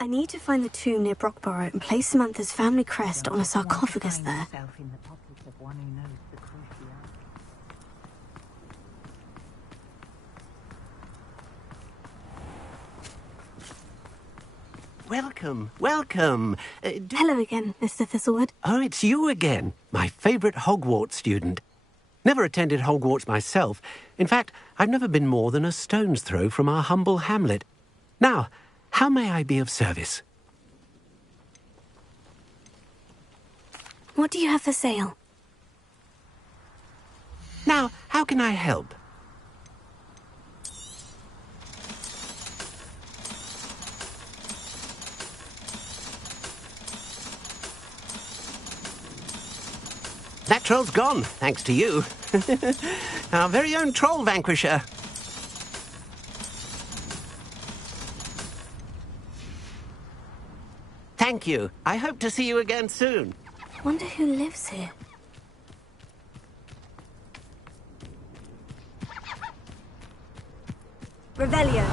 I need to find the tomb near Brockborough and place Samantha's family crest on a sarcophagus there. Welcome, welcome. Hello again, Mr. Thistlewood. Oh, it's you again, my favourite Hogwarts student. Never attended Hogwarts myself. In fact, I've never been more than a stone's throw from our humble hamlet. Now, how may I be of service? What do you have for sale? Now, how can I help? That troll's gone, thanks to you. Our very own troll vanquisher. Thank you. I hope to see you again soon. Wonder who lives here. Revelio.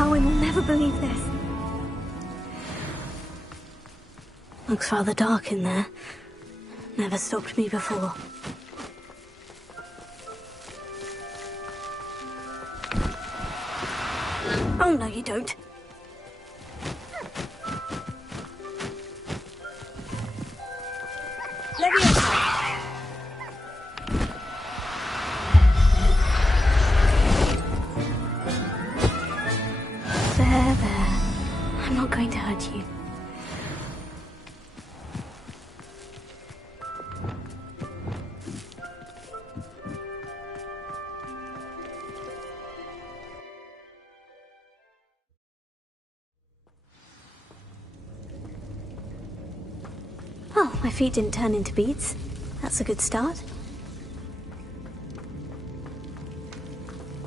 Howin will never believe this. Looks rather dark in there. Never stopped me before. Oh, no, you don't. There. I'm not going to hurt you. Oh, my feet didn't turn into beads. That's a good start.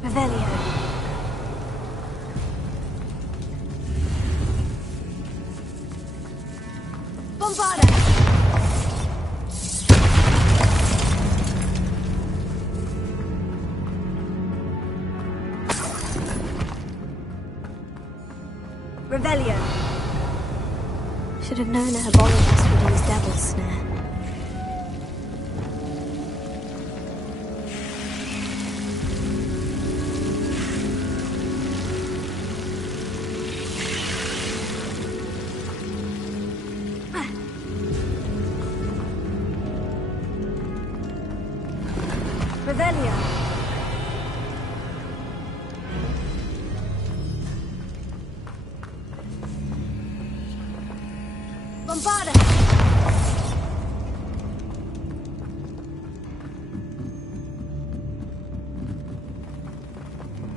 Revelio. Revelio. Should have known a herbologist would use Devil's Snare. Revelio. Bombarda!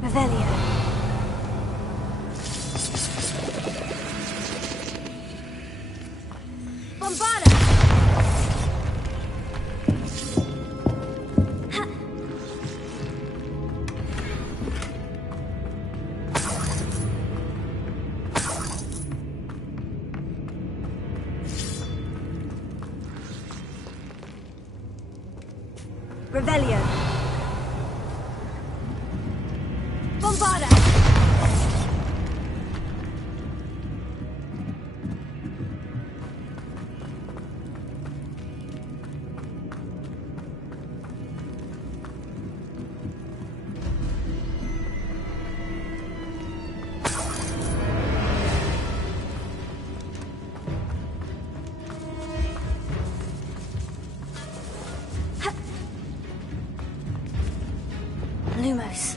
Revelio. Bombarda! Revelio. Bombarda! Lumos.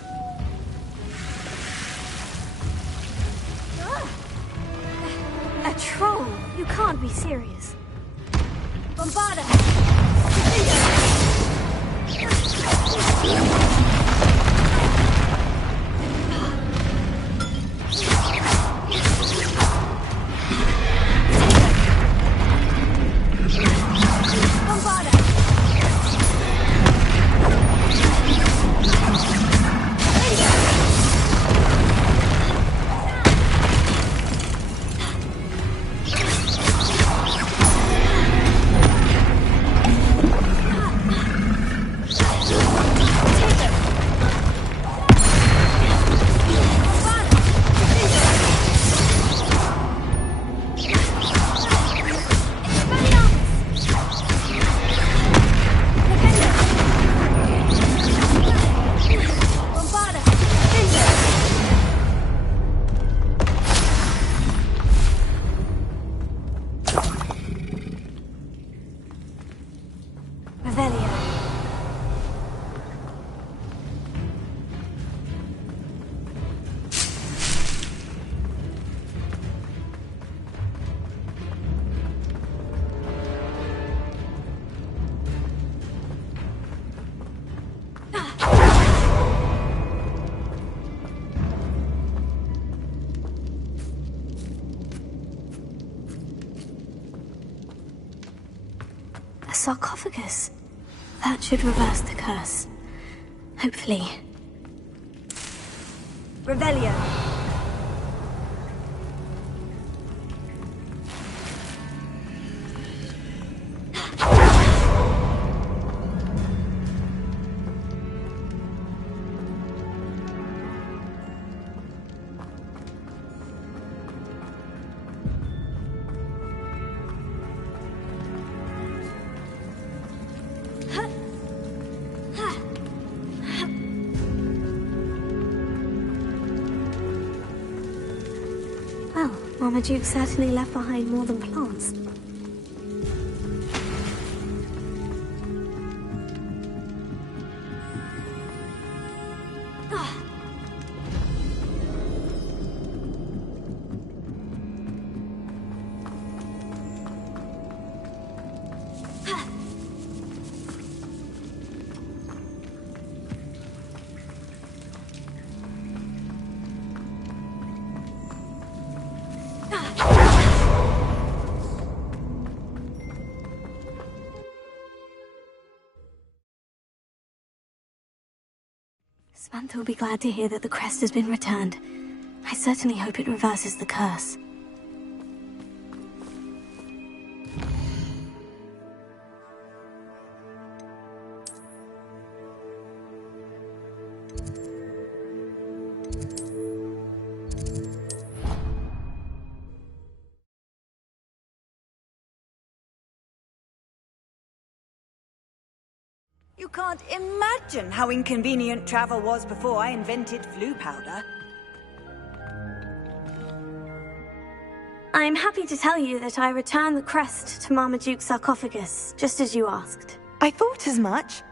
A troll? You can't be serious. Bombarda! Bombarda! Revelio. A sarcophagus. That should reverse the curse. Hopefully. Revelio. Well, Marmaduke certainly left behind more than plants. Samantha will be glad to hear that the crest has been returned. I certainly hope it reverses the curse. You can't imagine how inconvenient travel was before I invented flu powder. I'm happy to tell you that I returned the crest to Marmaduke's sarcophagus, just as you asked. I thought as much.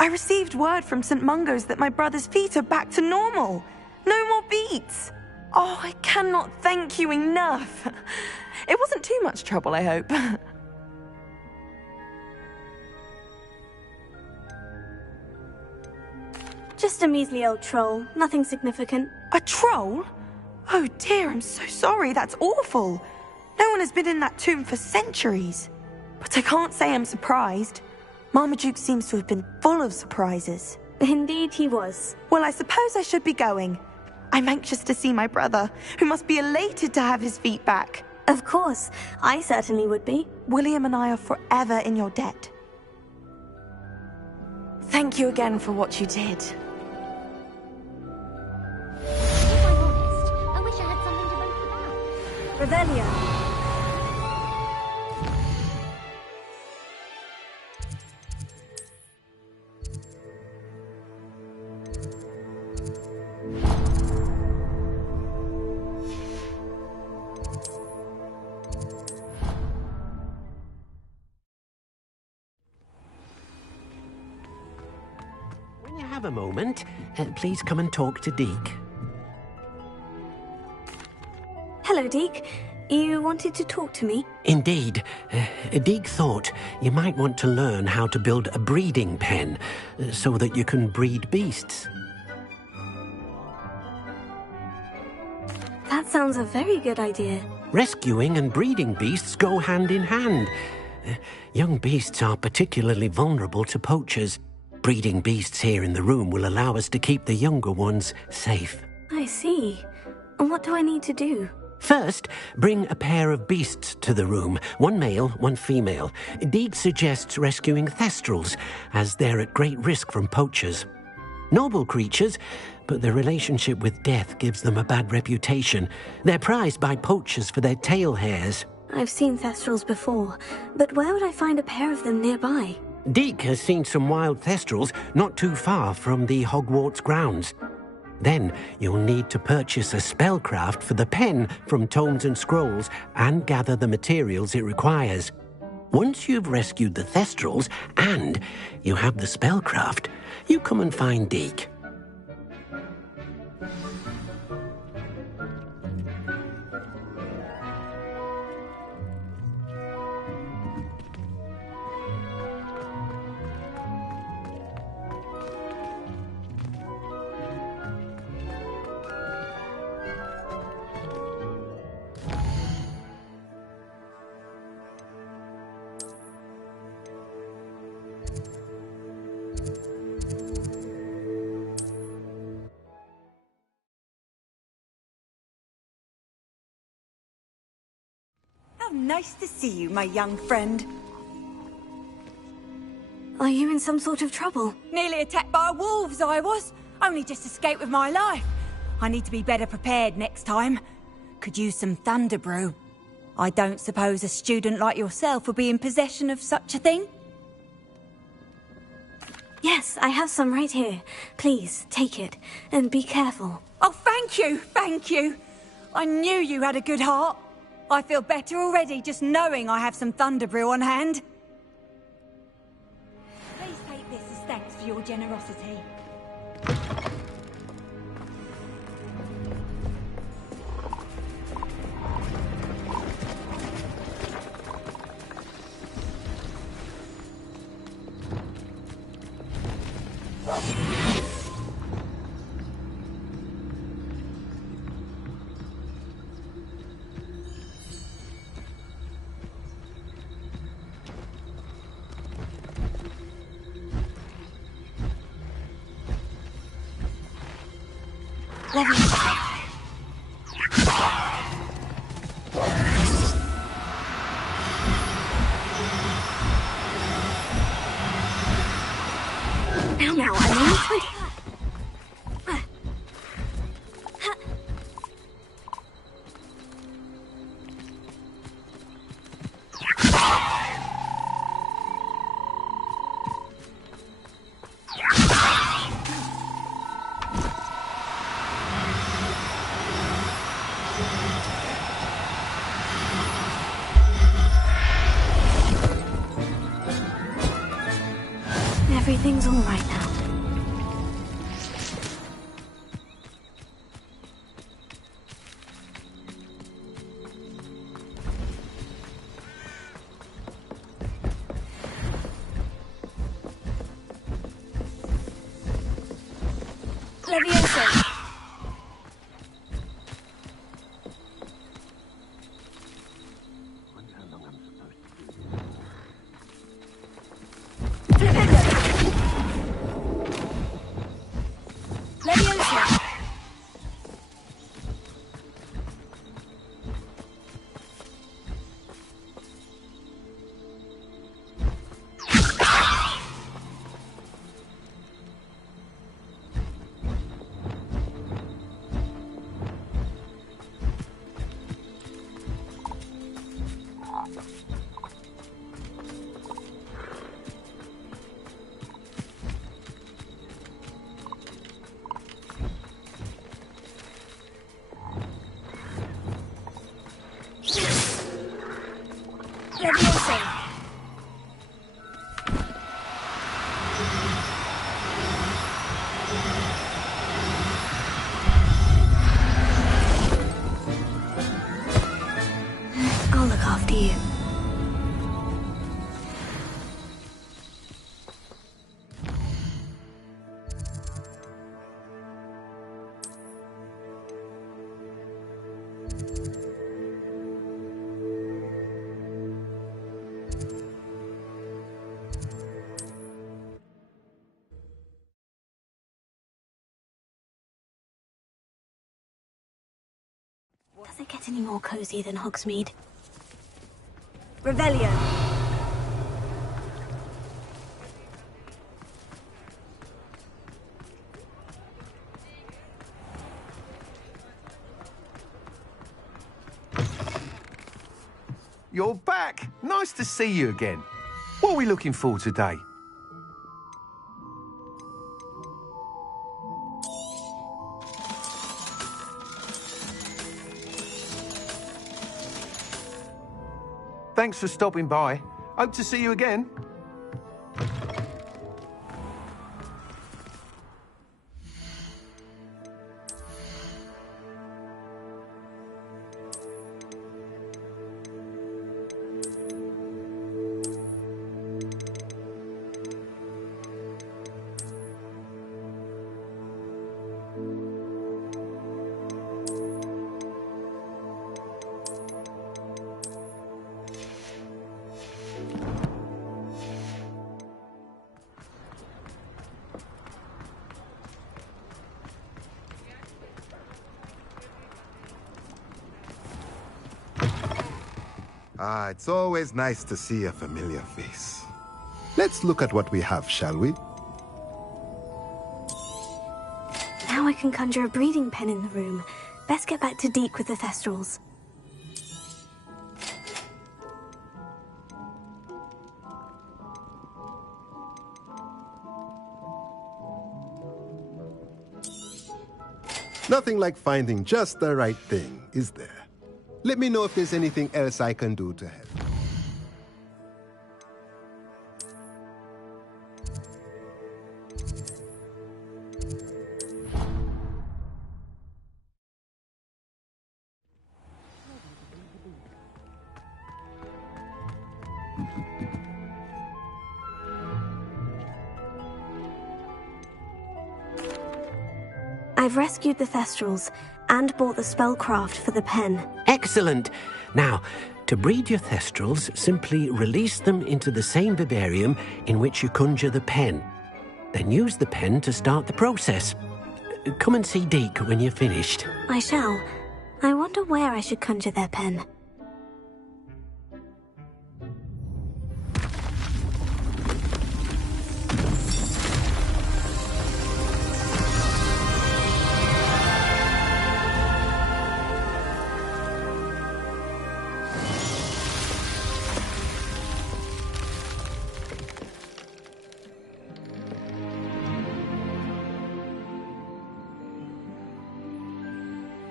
I received word from St. Mungo's that my brother's feet are back to normal. No more beats. Oh, I cannot thank you enough. It wasn't too much trouble, I hope. Just a measly old troll, nothing significant. A troll? Oh dear, I'm so sorry, that's awful. No one has been in that tomb for centuries. But I can't say I'm surprised. Marmaduke seems to have been full of surprises. Indeed he was. Well, I suppose I should be going. I'm anxious to see my brother, who must be elated to have his feet back. Of course, I certainly would be. William and I are forever in your debt. Thank you again for what you did. I wish I had something to bring you back. Revelio. When you have a moment, please come and talk to Deke. Hello, Deke. You wanted to talk to me? Indeed. Deke thought you might want to learn how to build a breeding pen so that you can breed beasts. That sounds a very good idea. Rescuing and breeding beasts go hand in hand. Young beasts are particularly vulnerable to poachers. Breeding beasts here in the room will allow us to keep the younger ones safe. I see. And what do I need to do? First, bring a pair of beasts to the room, one male, one female. Deke suggests rescuing thestrals, as they're at great risk from poachers. Noble creatures, but their relationship with death gives them a bad reputation. They're prized by poachers for their tail hairs. I've seen thestrals before, but where would I find a pair of them nearby? Deke has seen some wild thestrals not too far from the Hogwarts grounds. Then you'll need to purchase a spellcraft for the pen from Tomes and Scrolls and gather the materials it requires. Once you've rescued the thestrals and you have the spellcraft, you come and find Deke. How nice to see you, my young friend. Are you in some sort of trouble? Nearly attacked by wolves, I was. Only just escaped with my life. I need to be better prepared next time. Could use some thunder brew. I don't suppose a student like yourself would be in possession of such a thing? Yes, I have some right here. Please, take it, and be careful. Oh, thank you, thank you. I knew you had a good heart. I feel better already just knowing I have some thunder brew on hand. Please take this as thanks for your generosity. Now, I'm only 20. everything's all right now. Leviosa! I'll look after you. Does it get any more cozy than Hogsmeade? Revelio. You're back! Nice to see you again. What are we looking for today? Thanks for stopping by. Hope to see you again. Ah, it's always nice to see a familiar face. Let's look at what we have, shall we? Now I can conjure a breeding pen in the room. Best get back to Deke with the Thestrals. Nothing like finding just the right thing, is there? Let me know if there's anything else I can do to help. I've rescued the Thestrals and bought the spellcraft for the pen. Excellent! Now, to breed your Thestrals, simply release them into the same vivarium in which you conjure the pen. Then use the pen to start the process. Come and see Deke when you're finished. I shall. I wonder where I should conjure their pen.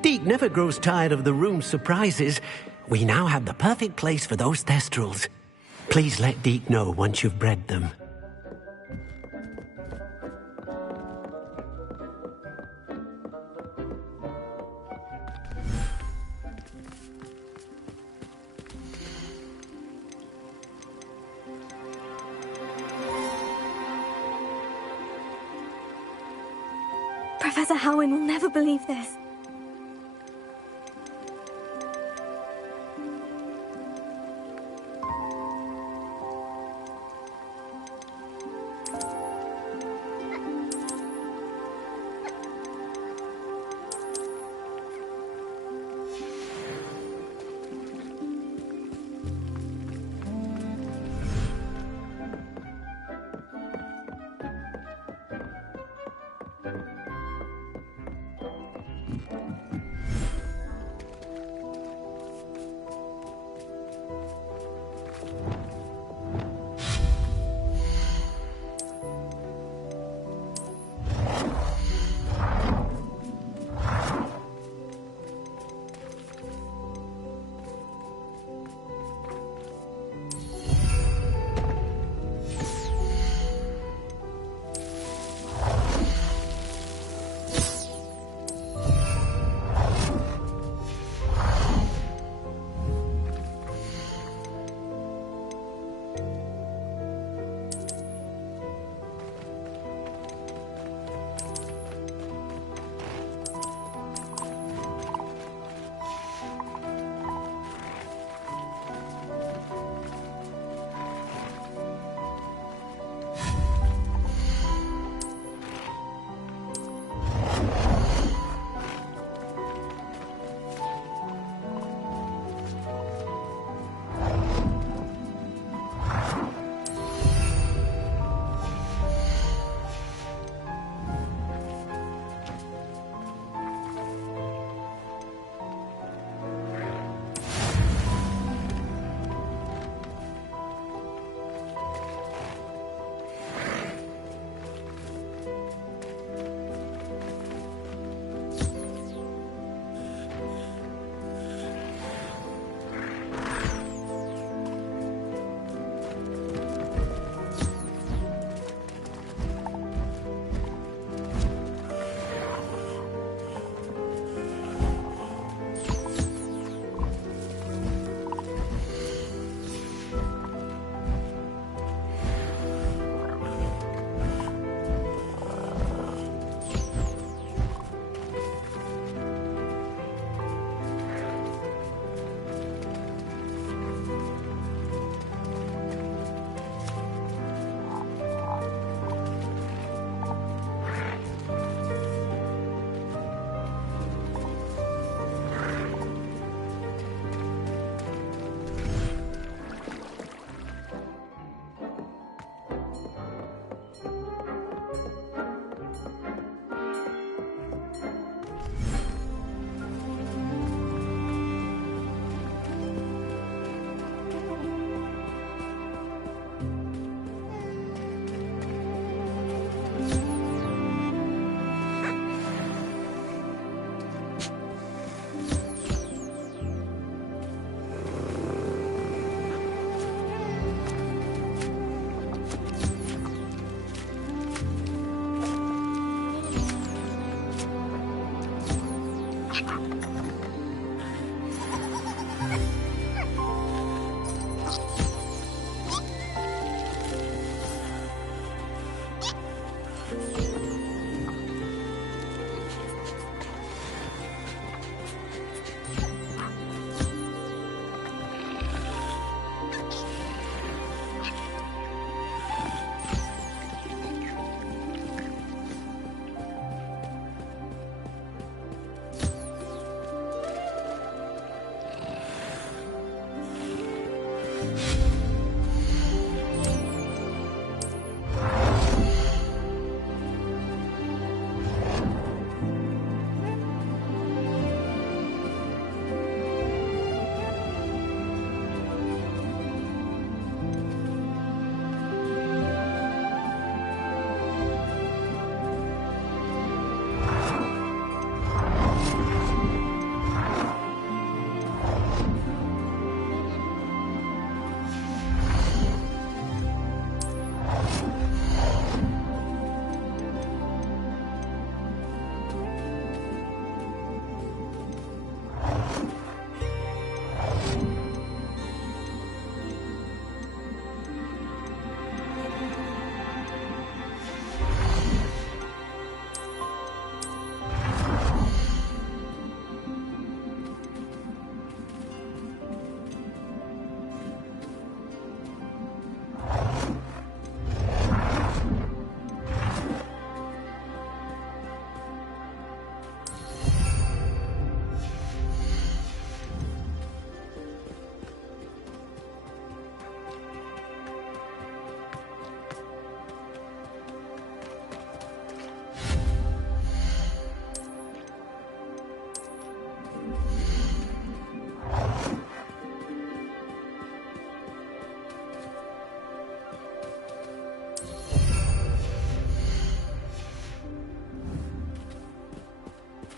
Deke never grows tired of the room's surprises. We now have the perfect place for those Thestrals. Please let Deke know once you've bred them. Professor Howin will never believe this.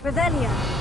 Revelio.